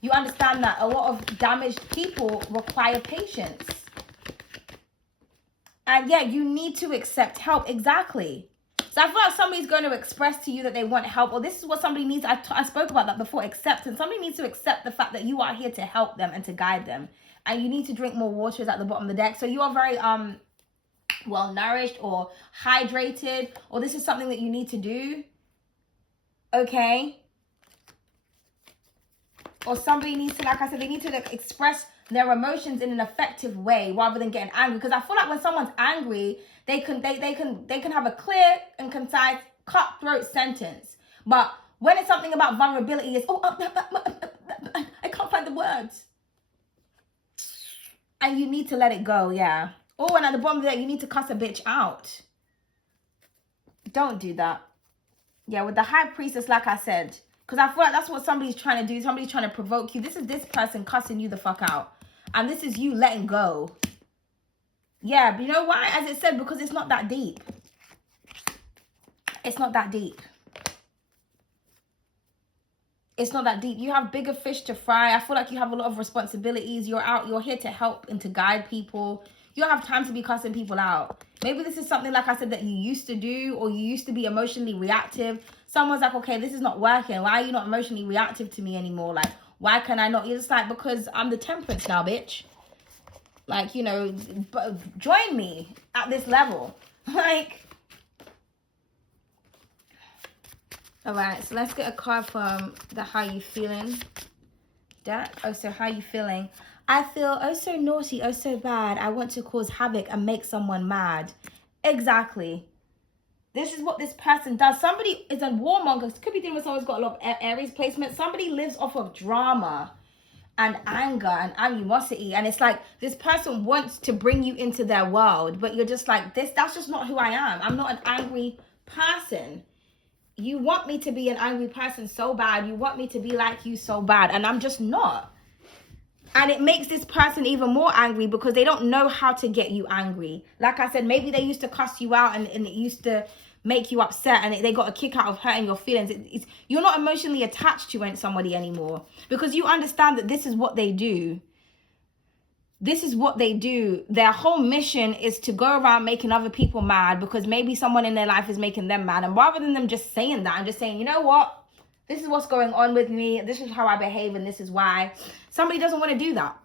You understand that a lot of damaged people require patience. And yeah, you need to accept help. Exactly. So I feel like somebody's going to express to you that they want help, or this is what somebody needs. I spoke about that before, acceptance. Somebody needs to accept the fact that you are here to help them and to guide them. And you need to drink more water is at the bottom of the deck. So you are very well nourished or hydrated, or this is something that you need to do. Okay. Or somebody needs to, like I said, they need to express their emotions in an effective way rather than getting angry. Because I feel like when someone's angry, they can have a clear and concise, cutthroat sentence. But when it's something about vulnerability, it's I can't find the words. And you need to let it go, yeah. Oh, and at the bottom of that, you need to cuss a bitch out. Don't do that. Yeah, with the High Priestess, like I said. Because I feel like that's what somebody's trying to do. Somebody's trying to provoke you. This is this person cussing you the fuck out. And this is you letting go. Yeah, but you know why? As it said, because it's not that deep. It's not that deep. It's not that deep. You have bigger fish to fry. I feel like you have a lot of responsibilities. You're here to help and to guide people. You don't have time to be cussing people out. Maybe this is something, like I said, that you used to do, or you used to be emotionally reactive. Someone's like, okay, this is not working. Why are you not emotionally reactive to me anymore? Like, why can I not? You're just like, because I'm the temperance now, bitch. Like, you know, join me at this level. Like, all right, so let's get a card from the How You Feeling deck. Oh, so how you feeling? I feel oh so naughty, oh so bad. I want to cause havoc and make someone mad. Exactly. This is what this person does. Somebody is a warmonger. Could be dealing with someone who's got a lot of Aries placement. Somebody lives off of drama and anger and animosity. And it's like this person wants to bring you into their world, but you're just like, that's just not who I am. I'm not an angry person. You want me to be an angry person so bad. You want me to be like you so bad. And I'm just not. And it makes this person even more angry because they don't know how to get you angry. Like I said, maybe they used to cuss you out and it used to make you upset and they got a kick out of hurting your feelings. You're not emotionally attached to somebody anymore because you understand that this is what they do. This is what they do. Their whole mission is to go around making other people mad because maybe someone in their life is making them mad. And rather than them just saying that and just saying, you know what? This is what's going on with me. This is how I behave and this is why. Somebody doesn't want to do that.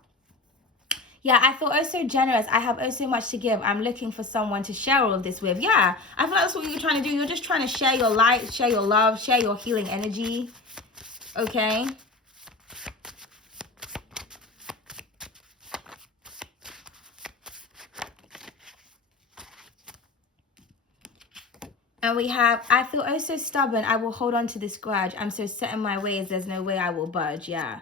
Yeah, I feel oh so generous. I have oh so much to give. I'm looking for someone to share all of this with. Yeah, I feel like that's what you're trying to do. You're just trying to share your light, share your love, share your healing energy. Okay? And we have, I feel oh so stubborn. I will hold on to this grudge. I'm so set in my ways. There's no way I will budge. Yeah.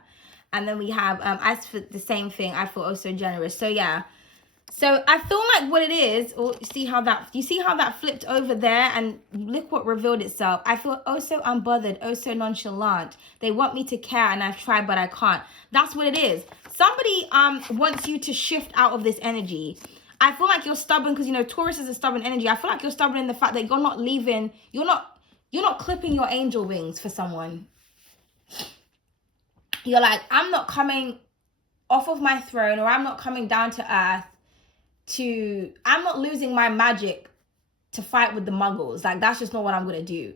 And then we have, as for the same thing, I feel oh so generous. So yeah. So I feel like what it is, or you see how that flipped over there, and look what revealed itself. I feel oh so unbothered, oh so nonchalant. They want me to care and I've tried but I can't. That's what it is. Somebody wants you to shift out of this energy. I feel like you're stubborn because, you know, Taurus is a stubborn energy. I feel like you're stubborn in the fact that you're not leaving, you're not clipping your angel wings for someone. You're like, I'm not coming off of my throne, or I'm not coming down to earth I'm not losing my magic to fight with the muggles. Like, that's just not what I'm going to do.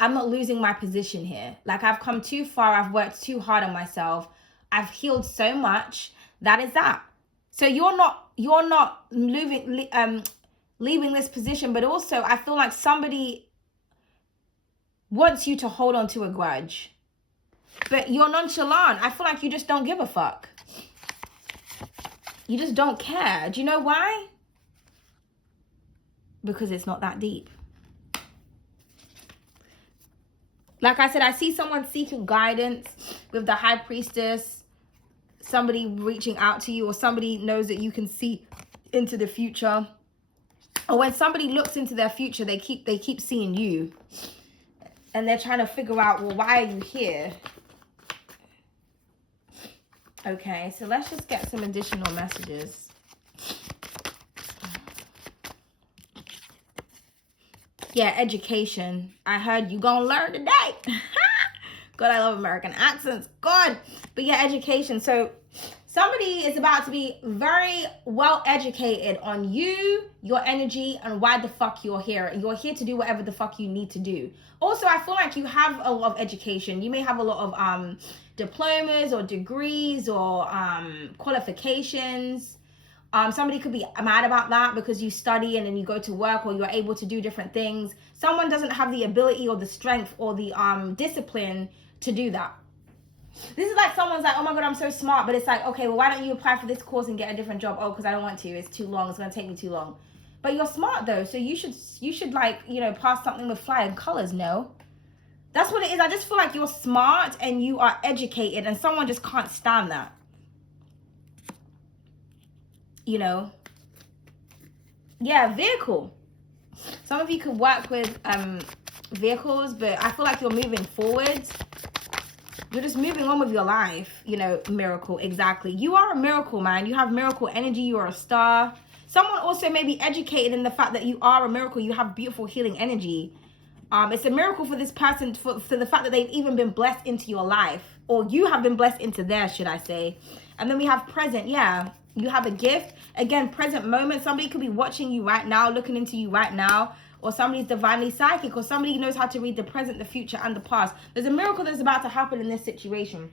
I'm not losing my position here. Like, I've come too far. I've worked too hard on myself. I've healed so much. That is that. So you're not leaving this position, but also I feel like somebody wants you to hold on to a grudge. But you're nonchalant. I feel like you just don't give a fuck. You just don't care. Do you know why? Because it's not that deep. Like I said, I see someone seeking guidance with the High Priestess. Somebody reaching out to you, or somebody knows that you can see into the future. Or when somebody looks into their future, they keep seeing you. And they're trying to figure out, well, why are you here? Okay, so let's just get some additional messages. Yeah, education. I heard you gonna learn today. God, I love American accents. God. But yeah, education. So somebody is about to be very well educated on you, your energy, and why the fuck you're here. You're here to do whatever the fuck you need to do. Also, I feel like you have a lot of education. You may have a lot of diplomas or degrees or qualifications. Somebody could be mad about that because you study and then you go to work, or you're able to do different things. Someone doesn't have the ability or the strength or the discipline to do that. This is like someone's like, oh my God, I'm so smart. But it's like, okay, well, why don't you apply for this course and get a different job? Oh, because I don't want to. It's too long. It's going to take me too long. But you're smart though. So you should like, you know, pass something with flying colors. No. That's what it is. I just feel like you're smart and you are educated, and someone just can't stand that. You know. Yeah, vehicle. Some of you could work with vehicles, but I feel like you're moving forward. You're just moving on with your life, you know, miracle. Exactly. You are a miracle, man. You have miracle energy. You are a star. Someone also may be educated in the fact that you are a miracle. You have beautiful healing energy. It's a miracle for this person, for the fact that they've even been blessed into your life, or you have been blessed into theirs, should I say. And then we have present. Yeah, you have a gift. Again, present moment. Somebody could be watching you right now, looking into you right now. Or somebody's divinely psychic, or somebody knows how to read the present, the future, and the past. There's a miracle that's about to happen in this situation.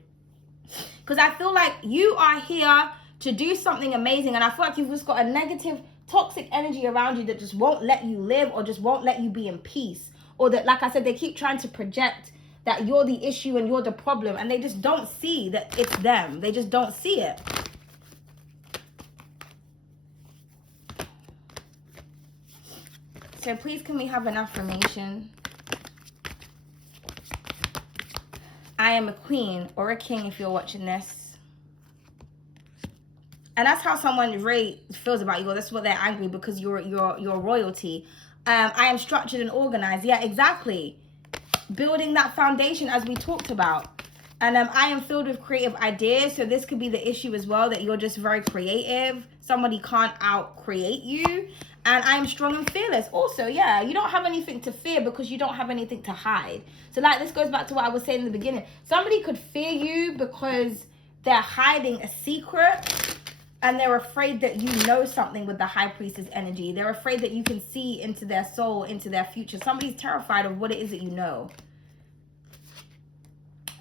Because I feel like you are here to do something amazing, and I feel like you've just got a negative, toxic energy around you that just won't let you live, or just won't let you be in peace. Or that, like I said, they keep trying to project that you're the issue and you're the problem, and they just don't see that it's them. They just don't see it. So please, can we have an affirmation? I am a queen, or a king if you're watching this. And that's how someone really feels about you. Or that's what they're angry, because you're royalty. I am structured and organized. Yeah, exactly. Building that foundation as we talked about. And I am filled with creative ideas. So this could be the issue as well, that you're just very creative. Somebody can't out-create you. And I am strong and fearless. Also, yeah, you don't have anything to fear because you don't have anything to hide. So like, this goes back to what I was saying in the beginning. Somebody could fear you because they're hiding a secret, and they're afraid that you know something with the High Priestess energy. They're afraid that you can see into their soul, into their future. Somebody's terrified of what it is that you know.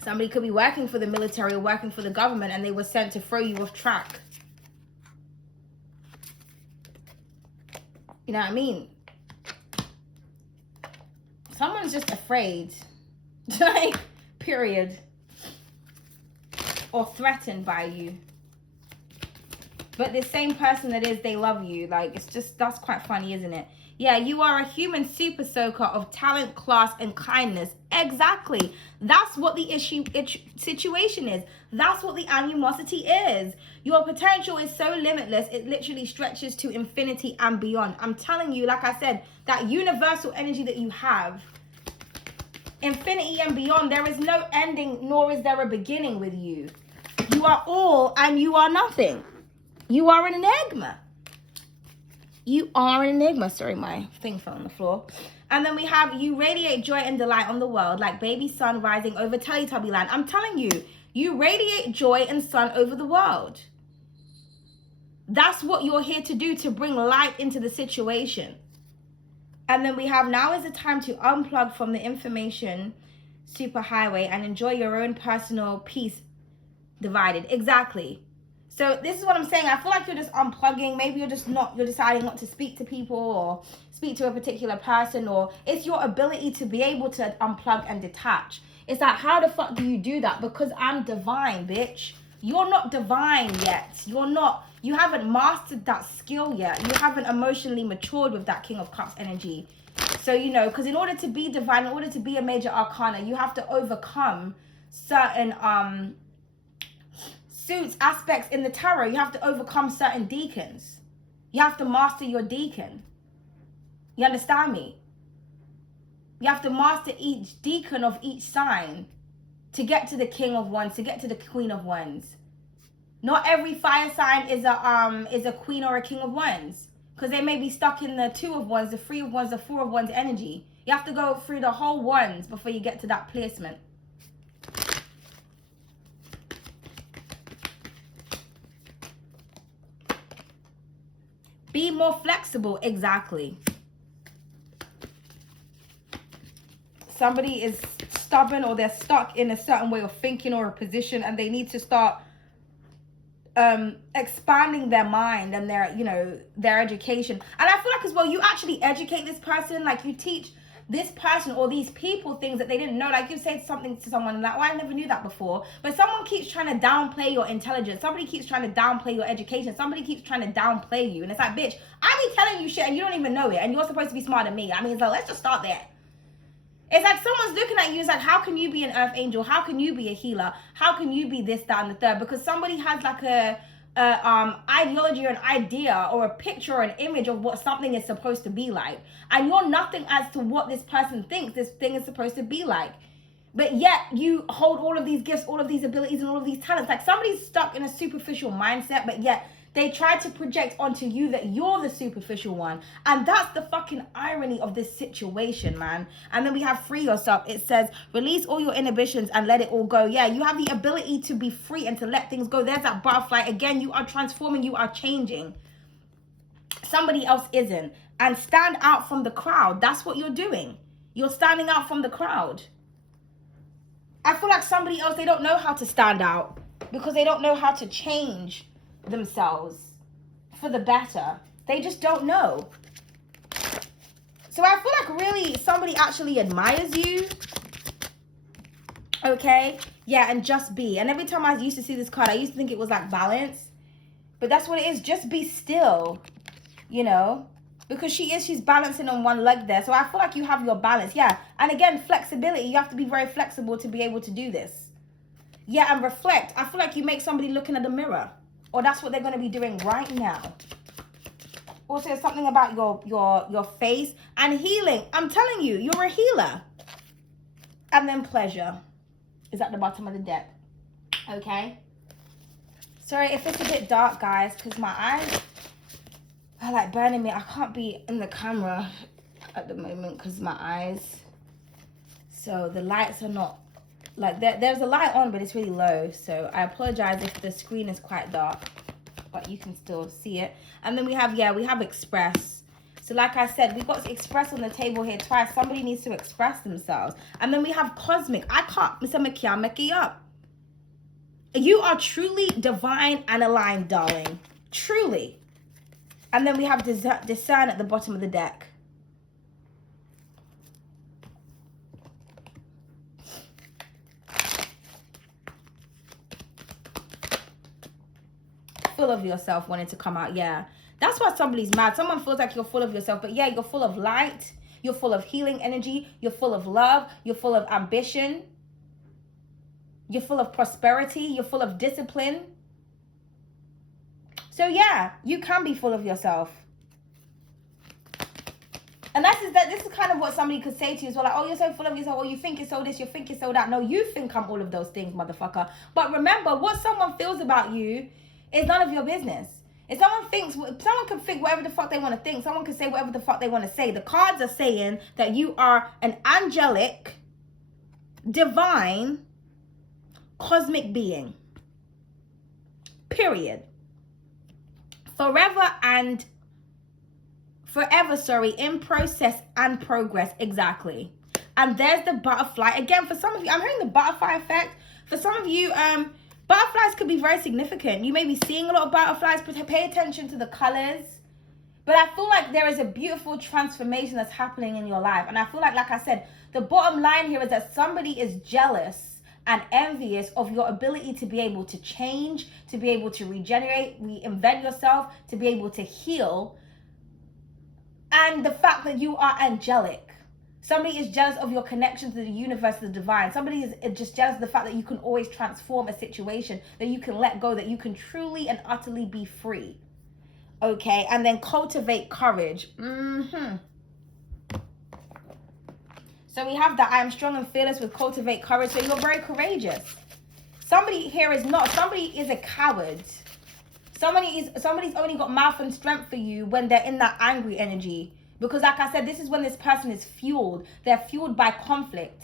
Somebody could be working for the military or working for the government, and they were sent to throw you off track. You know what I mean? Someone's just afraid. Like, period. Or threatened by you. But the same person that is, they love you. Like, it's just, that's quite funny, isn't it? Yeah, you are a human super soaker of talent, class, and kindness. Exactly. That's what the situation is. That's what the animosity is. Your potential is so limitless, it literally stretches to infinity and beyond. I'm telling you, like I said, that universal energy that you have, infinity and beyond, there is no ending, nor is there a beginning with you. You are all and you are nothing. You are an enigma. You are an enigma. Sorry, my thing fell on the floor. And then we have, you radiate joy and delight on the world like baby sun rising over Teletubby land. I'm telling you, you radiate joy and sun over the world. That's what you're here to do, to bring light into the situation. And then we have, now is the time to unplug from the information superhighway and enjoy your own personal peace divided. Exactly. So this is what I'm saying. I feel like you're just unplugging. Maybe you're deciding not to speak to people or speak to a particular person, or it's your ability to be able to unplug and detach. It's like, how the fuck do you do that? Because I'm divine, bitch. You're not divine yet. You haven't mastered that skill yet. You haven't emotionally matured with that King of Cups energy. So, you know, because in order to be divine, in order to be a major arcana, you have to overcome certain aspects in the tarot. You have to overcome certain deacons. You have to master your deacon. You understand me? You have to master each deacon of each sign to get to the King of Wands, to get to the Queen of Wands. Not every fire sign is a Queen or a King of Wands, because they may be stuck in the 2 of Wands, the 3 of Wands, the 4 of Wands energy. You have to go through the whole Wands before you get to that placement. Be more flexible. Exactly. Somebody is stubborn, or they're stuck in a certain way of thinking or a position, and they need to start expanding their mind and their education. And I feel like as well, you actually educate this person. Like, you teach this person or these people things that they didn't know. Like, you say something to someone like, oh, I never knew that before. But someone keeps trying to downplay your intelligence. Somebody keeps trying to downplay your education. Somebody keeps trying to downplay you. And it's like, bitch, I be telling you shit and you don't even know it. And you're supposed to be smarter than me. I mean, it's like, let's just start there. It's like someone's looking at you. It's like, how can you be an earth angel? How can you be a healer? How can you be this, that, and the third? Because somebody has like a ideology or an idea or a picture or an image of what something is supposed to be like, and you're nothing as to what this person thinks this thing is supposed to be like. But yet you hold all of these gifts, all of these abilities, and all of these talents. Like, somebody's stuck in a superficial mindset, but yet they try to project onto you that you're the superficial one. And that's the fucking irony of this situation, man. And then we have free yourself. It says, release all your inhibitions and let it all go. Yeah, you have the ability to be free and to let things go. There's that butterfly. Again, you are transforming. You are changing. Somebody else isn't. And stand out from the crowd. That's what you're doing. You're standing out from the crowd. I feel like somebody else, they don't know how to stand out because they don't know how to change themselves for the better. They just don't know. So I feel like really somebody actually admires you. Okay? Yeah, and just be. And every time I used to see this card, I used to think it was like balance. But that's what it is. Just be still. You know? Because she's balancing on one leg there. So I feel like you have your balance. Yeah. And again, flexibility. You have to be very flexible to be able to do this. Yeah, and reflect. I feel like you make somebody looking at the mirror. Or that's what they're going to be doing right now. Also, something about your face and healing. I'm telling you, you're a healer. And then pleasure is at the bottom of the deck. Okay? Sorry if it's a bit dark, guys, because my eyes are like burning me. I can't be in the camera at the moment because my eyes. So the lights are not, like, there's a light on, but it's really low. So I apologize if the screen is quite dark, but you can still see it. And then we have express. So like I said, we've got express on the table here twice. Somebody needs to express themselves. And then we have cosmic. I can't, Mr. Makia, make it up. You are truly divine and aligned, darling. Truly. And then we have discern at the bottom of the deck. Full of yourself wanting to come out. Yeah, that's why somebody's mad. Someone feels like you're full of yourself, but yeah, you're full of light. You're full of healing energy. You're full of love. You're full of ambition. You're full of prosperity. You're full of discipline. So yeah, you can be full of yourself. And this is kind of what somebody could say to you as well. Like, oh, you're so full of yourself. Or you think you're so this, you think you're so that. No, you think I'm all of those things, motherfucker. But remember, what someone feels about you is none of your business. If someone can think whatever the fuck they want to think. Someone can say whatever the fuck they want to say. The cards are saying that you are an angelic, divine, cosmic being. Period. Forever, in process and progress. Exactly. And there's the butterfly. Again, for some of you, I'm hearing the butterfly effect. For some of you, butterflies could be very significant. You may be seeing a lot of butterflies, but pay attention to the colors. But I feel like there is a beautiful transformation that's happening in your life. And I feel like I said, the bottom line here is that somebody is jealous and envious of your ability to be able to change, to be able to regenerate, reinvent yourself, to be able to heal. And the fact that you are angelic. Somebody is jealous of your connection to the universe, the divine. Somebody is just jealous of the fact that you can always transform a situation, that you can let go, that you can truly and utterly be free. Okay, and then cultivate courage. So we have that I am strong and fearless with cultivate courage. So you're very courageous. Somebody here is not. Somebody is a coward. Somebody's only got mouth and strength for you when they're in that angry energy. Because like I said, this is when this person is fueled. They're fueled by conflict.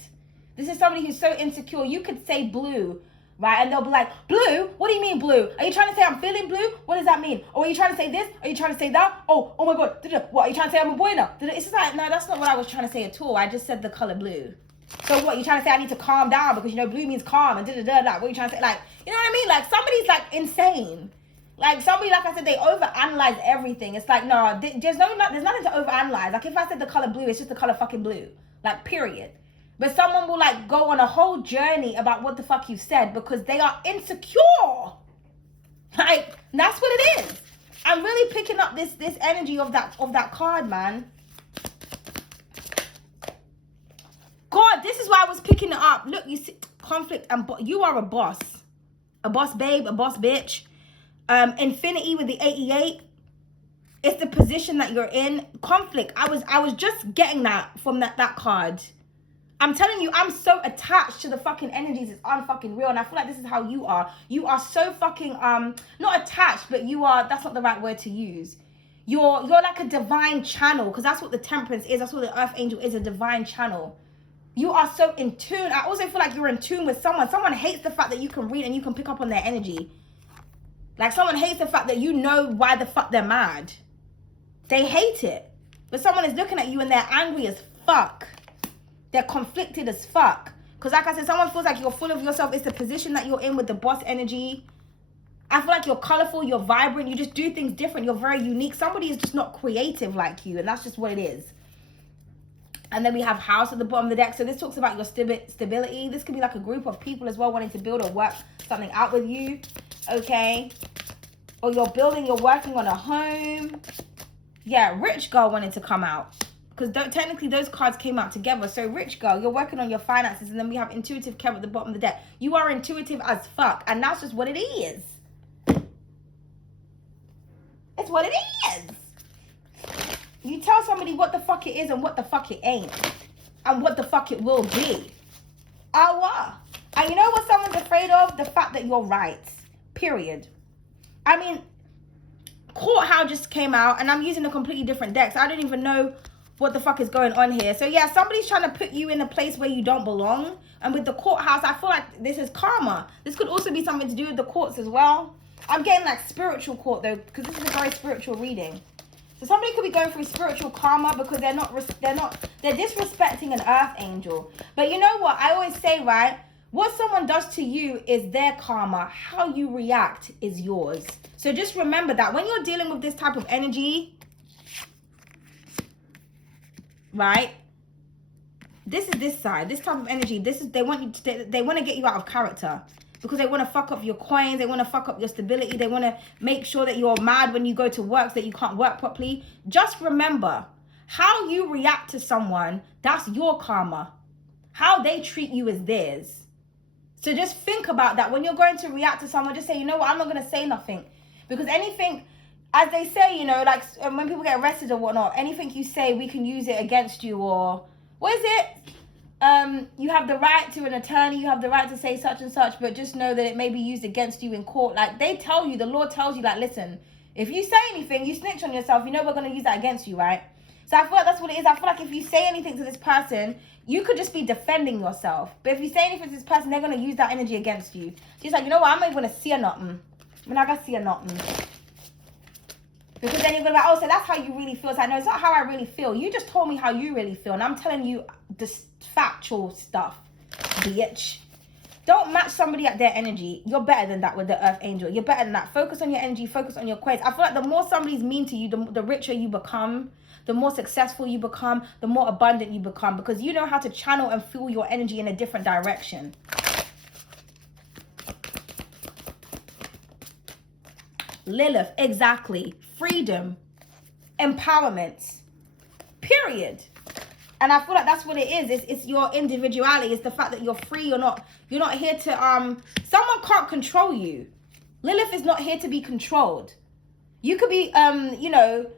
This is somebody who's so insecure. You could say blue, right? And they'll be like, blue? What do you mean blue? Are you trying to say I'm feeling blue? What does that mean? Or are you trying to say this? Are you trying to say that? Oh my God. What, are you trying to say I'm a boy now? It's just like, no, that's not what I was trying to say at all. I just said the color blue. So what, you trying to say I need to calm down because, blue means calm and Like, what are you trying to say? Like, you know what I mean? Like, somebody's like insane. Like, somebody, like I said, they overanalyze everything. It's like, no, there's nothing to overanalyze. Like, if I said the color blue, it's just the color fucking blue. Like, period. But someone will, like, go on a whole journey about what the fuck you said because they are insecure. Like, that's what it is. I'm really picking up this energy of that card, man. God, this is why I was picking it up. Look, you see, conflict, and you are a boss. A boss babe, a boss bitch. Infinity with the 88. It's the position that you're in. Conflict. I was just getting that from that card. I'm telling you, I'm so attached to the fucking energies. It's unfucking real. And I feel like this is how you are. You are so fucking not attached, but you are, that's not the right word to use. You're like a divine channel, because that's what the temperance is. That's what the earth angel is, a divine channel. You are so in tune. I also feel like you're in tune with someone. Someone hates the fact that you can read and you can pick up on their energy. Like, someone hates the fact that you know why the fuck they're mad. They hate it. But someone is looking at you and they're angry as fuck. They're conflicted as fuck. Because like I said, someone feels like you're full of yourself. It's the position that you're in with the boss energy. I feel like you're colorful, you're vibrant, you just do things different. You're very unique. Somebody is just not creative like you, and that's just what it is. And then we have house at the bottom of the deck. So this talks about your stability. This could be like a group of people as well wanting to build or work something out with you. Okay. Or you're working on a home. Yeah, rich girl wanted to come out. Because technically those cards came out together. So rich girl, you're working on your finances. And then we have intuitive care at the bottom of the deck. You are intuitive as fuck. And that's just what it is. It's what it is. You tell somebody what the fuck it is and what the fuck it ain't. And what the fuck it will be. Ah, and you know what someone's afraid of? The fact that you're right. Period. I mean, Courthouse just came out and I'm using a completely different deck. So I don't even know what the fuck is going on here. So yeah, somebody's trying to put you in a place where you don't belong. And with the Courthouse, I feel like this is karma. This could also be something to do with the courts as well. I'm getting like spiritual court though, because this is a very spiritual reading. So somebody could be going through spiritual karma because they're disrespecting an earth angel. But you know what? I always say, right? What someone does to you is their karma. How you react is yours. So just remember that when you're dealing with this type of energy, right? This is this side. This type of energy. This is, they want to get you out of character. Because they want to fuck up your coins. They want to fuck up your stability. They want to make sure that you're mad when you go to work, so that you can't work properly. Just remember, how you react to someone, that's your karma. How they treat you is theirs. So just think about that. When you're going to react to someone, just say, you know what, I'm not going to say nothing. Because anything, as they say, you know, like when people get arrested or whatnot, anything you say, we can use it against you, or what is it? You have the right to an attorney, you have the right to say such and such, but just know that it may be used against you in court. Like, they tell you, the law tells you, like, listen, if you say anything, you snitch on yourself, you know we're going to use that against you, right? So I feel like that's what it is. I feel like if you say anything to this person, you could just be defending yourself. But if you say anything to this person, they're going to use that energy against you. She's like, you know what, I'm not even going to see a nothing. I'm not going to see a nothing. Because then you're going to be like, oh, so that's how you really feel. It's like, no, it's not how I really feel. You just told me how you really feel. And I'm telling you this factual stuff, bitch. Don't match somebody at their energy. You're better than that with the Earth Angel. You're better than that. Focus on your energy. Focus on your quest. I feel like the more somebody's mean to you, the richer you become. The more successful you become. The more abundant you become. Because you know how to channel and fuel your energy in a different direction. Lilith, exactly. Freedom. Empowerment. Period. And I feel like that's what it is. It's your individuality. It's the fact that you're free. You're not here to someone can't control you. Lilith is not here to be controlled. You could be you know,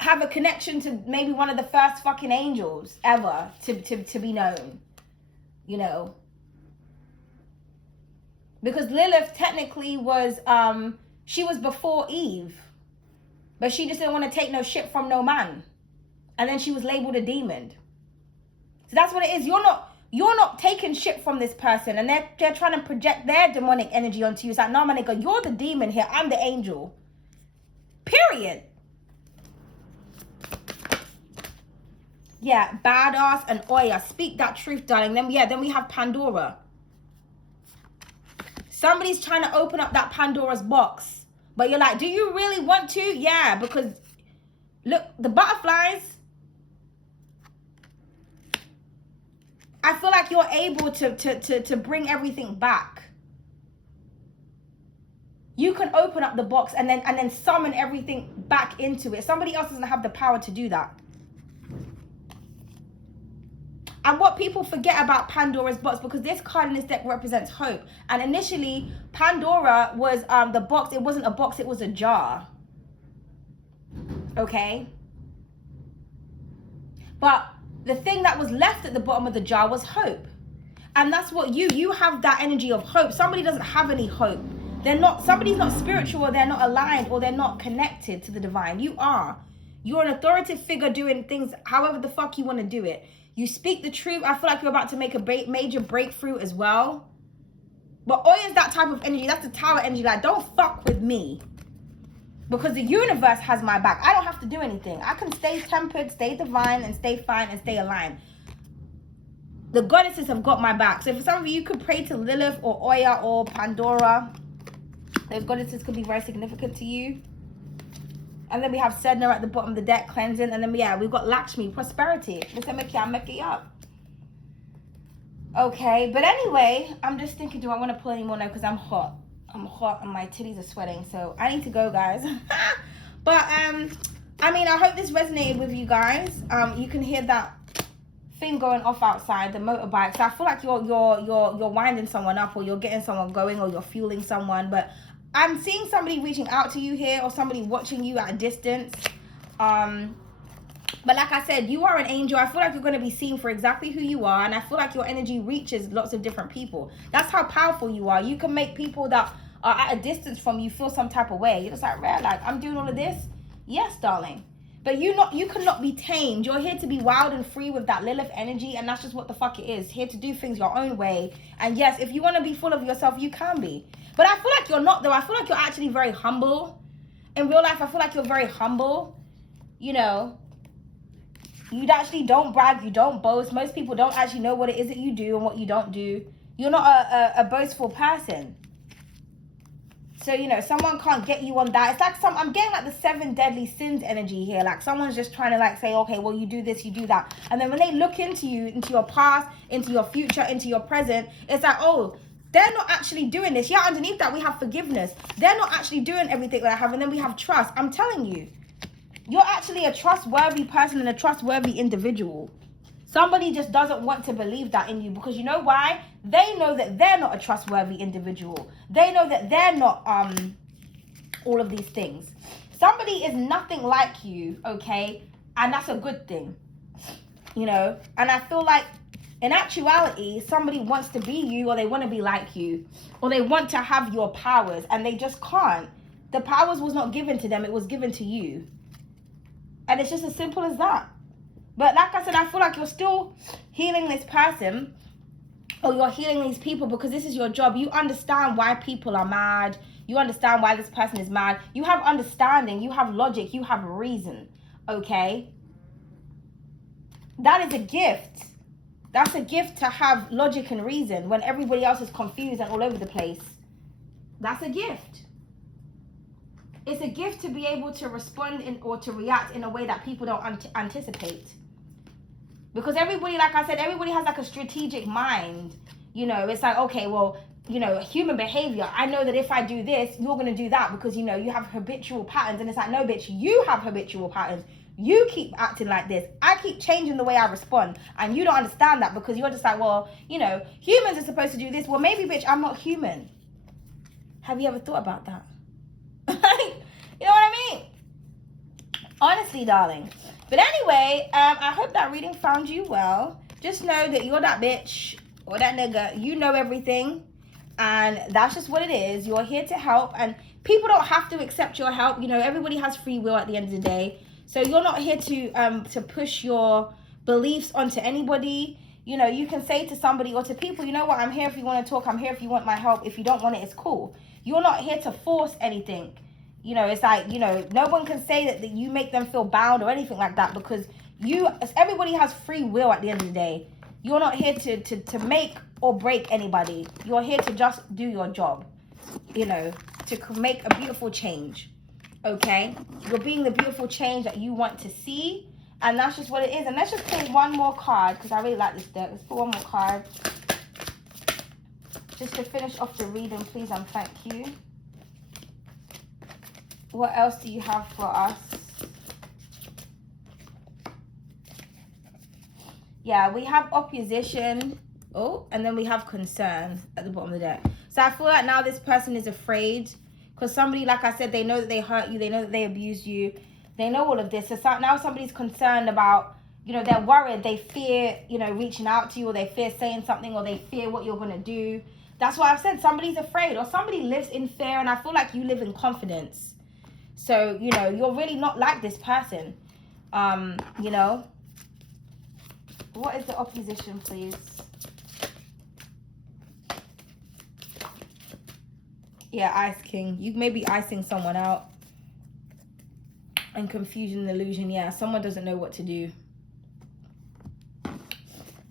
have a connection to maybe one of the first fucking angels ever to be known. You know. Because Lilith technically was she was before Eve. But she just didn't want to take no shit from no man. And then she was labeled a demon. So that's what it is. You're not taking shit from this person. And they're trying to project their demonic energy onto you. It's like, no, my nigga, you're the demon here. I'm the angel. Period. Yeah, badass and Oya. Speak that truth, darling. Then we have Pandora. Somebody's trying to open up that Pandora's box. But you're like, do you really want to? Yeah, because look, the butterflies. I feel like you're able to bring everything back. You can open up the box and then summon everything back into it. Somebody else doesn't have the power to do that. And what people forget about Pandora's box, because this card in this deck represents hope. And initially, Pandora was the box. It wasn't a box, it was a jar. Okay? But the thing that was left at the bottom of the jar was hope. And that's what you have, that energy of hope. Somebody doesn't have any hope. Somebody's not spiritual, or they're not aligned, or they're not connected to the divine. You are. You're an authoritative figure doing things however the fuck you want to do it. You speak the truth. I feel like you're about to make a major breakthrough as well. But Oya is that type of energy. That's the tower energy. Like, don't fuck with me. Because the universe has my back. I don't have to do anything. I can stay tempered, stay divine, and stay fine, and stay aligned. The goddesses have got my back. So for some of you could pray to Lilith or Oya or Pandora. Those goddesses could be very significant to you. And then we have Sedna at the bottom of the deck, cleansing. And then, yeah, we've got Lakshmi, prosperity. Make it up. Okay, but anyway, I'm just thinking, do I want to pull any more now? Because I'm hot. I'm hot and my titties are sweating. So I need to go, guys. But, I mean, I hope this resonated with you guys. You can hear that thing going off outside, the motorbike. So I feel like you're winding someone up, or you're getting someone going, or you're fueling someone. But I'm seeing somebody reaching out to you here, or somebody watching you at a distance. But like I said, you are an angel. I feel like you're going to be seen for exactly who you are. And I feel like your energy reaches lots of different people. That's how powerful you are. You can make people that are at a distance from you feel some type of way. You're just like, rare, like, I'm doing all of this. Yes, darling. But you cannot be tamed. You're here to be wild and free with that Lilith energy. And that's just what the fuck it is. Here to do things your own way. And yes, if you want to be full of yourself, you can be. But I feel like you're not, though. I feel like you're actually very humble. In real life, I feel like you're very humble. You know, you actually don't brag. You don't boast. Most people don't actually know what it is that you do and what you don't do. You're not a boastful person. So, you know, someone can't get you on that. It's like I'm getting like the 7 deadly sins energy here. Like someone's just trying to like say, okay, well, you do this, you do that. And then when they look into you, into your past, into your future, into your present, it's like, oh, they're not actually doing this. Yeah, underneath that, we have forgiveness. They're not actually doing everything that I have. And then we have trust. I'm telling you, you're actually a trustworthy person and a trustworthy individual. Somebody just doesn't want to believe that in you because you know why? They know that they're not a trustworthy individual. They know that they're not all of these things. Somebody is nothing like you, okay? And that's a good thing, you know? And I feel like in actuality, somebody wants to be you or they want to be like you or they want to have your powers and they just can't. The powers was not given to them. It was given to you. And it's just as simple as that. But like I said, I feel like you're still healing this person or you're healing these people because this is your job. You understand why people are mad. You understand why this person is mad. You have understanding. You have logic. You have reason. Okay? That is a gift. That's a gift to have logic and reason when everybody else is confused and all over the place. That's a gift. It's a gift to be able to respond or to react in a way that people don't anticipate. Because everybody, like I said, everybody has like a strategic mind. You know, it's like, okay, well, you know, human behavior. I know that if I do this, you're going to do that because, you know, you have habitual patterns. And it's like, no, bitch, you have habitual patterns. You keep acting like this. I keep changing the way I respond. And you don't understand that because you're just like, well, you know, humans are supposed to do this. Well, maybe, bitch, I'm not human. Have you ever thought about that? You know what I mean? Honestly, darling. But anyway, I hope that reading found you well. Just know that you're that bitch or that nigga. You know everything. And that's just what it is. You're here to help. And people don't have to accept your help. You know, everybody has free will at the end of the day. So you're not here to push your beliefs onto anybody. You know, you can say to somebody or to people, you know what, I'm here if you want to talk. I'm here if you want my help. If you don't want it, it's cool. You're not here to force anything. You know, it's like, you know, no one can say that you make them feel bound or anything like that because everybody has free will at the end of the day. You're not here to make or break anybody. You're here to just do your job, you know, to make a beautiful change, okay? You're being the beautiful change that you want to see, and that's just what it is. And let's just pull one more card because I really like this deck. Let's pull one more card just to finish off the reading, please and thank you. What else do you have for us? Yeah, we have opposition. Oh, and then we have concern at the bottom of the deck. So I feel like now this person is afraid because somebody, like I said, they know that they hurt you. They know that they abused you. They know all of this. So now somebody's concerned about, you know, they're worried. They fear, you know, reaching out to you or they fear saying something or they fear what you're going to do. That's why I've said somebody's afraid or somebody lives in fear and I feel like you live in confidence. So, you know, you're really not like this person, you know. What is the opposition, please? Yeah, Ice King. You may be icing someone out. And confusion and illusion. Yeah, someone doesn't know what to do.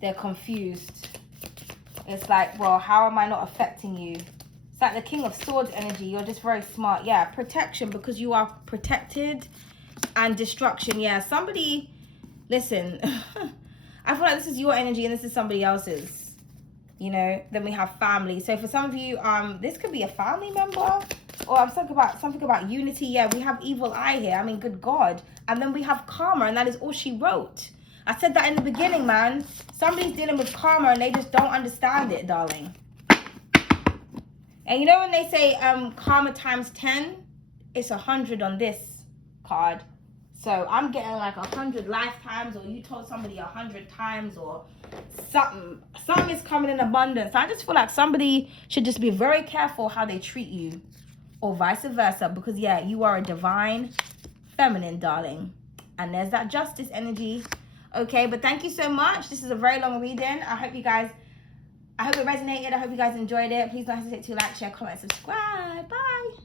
They're confused. It's like, well, how am I not affecting you? It's like the King of Swords energy. You're just very smart. Yeah, protection because you are protected. And destruction. Yeah, somebody, listen. I feel like this is your energy and this is somebody else's. You know, then we have family. So for some of you, this could be a family member. Or I'm talking about something about unity. Yeah, we have evil eye here. I mean, good God. And then we have karma and that is all she wrote. I said that in the beginning, man. Somebody's dealing with karma and they just don't understand it, darling. And you know when they say karma times 10, it's 100 on this card. So I'm getting like 100 lifetimes, or you told somebody 100 times, or something. Something is coming in abundance. I just feel like somebody should just be very careful how they treat you, or vice versa, because yeah, you are a divine feminine, darling. And there's that justice energy. Okay, but thank you so much. This is a very long reading. I hope it resonated. I hope you guys enjoyed it. Please don't hesitate to like, share, comment, subscribe. Bye.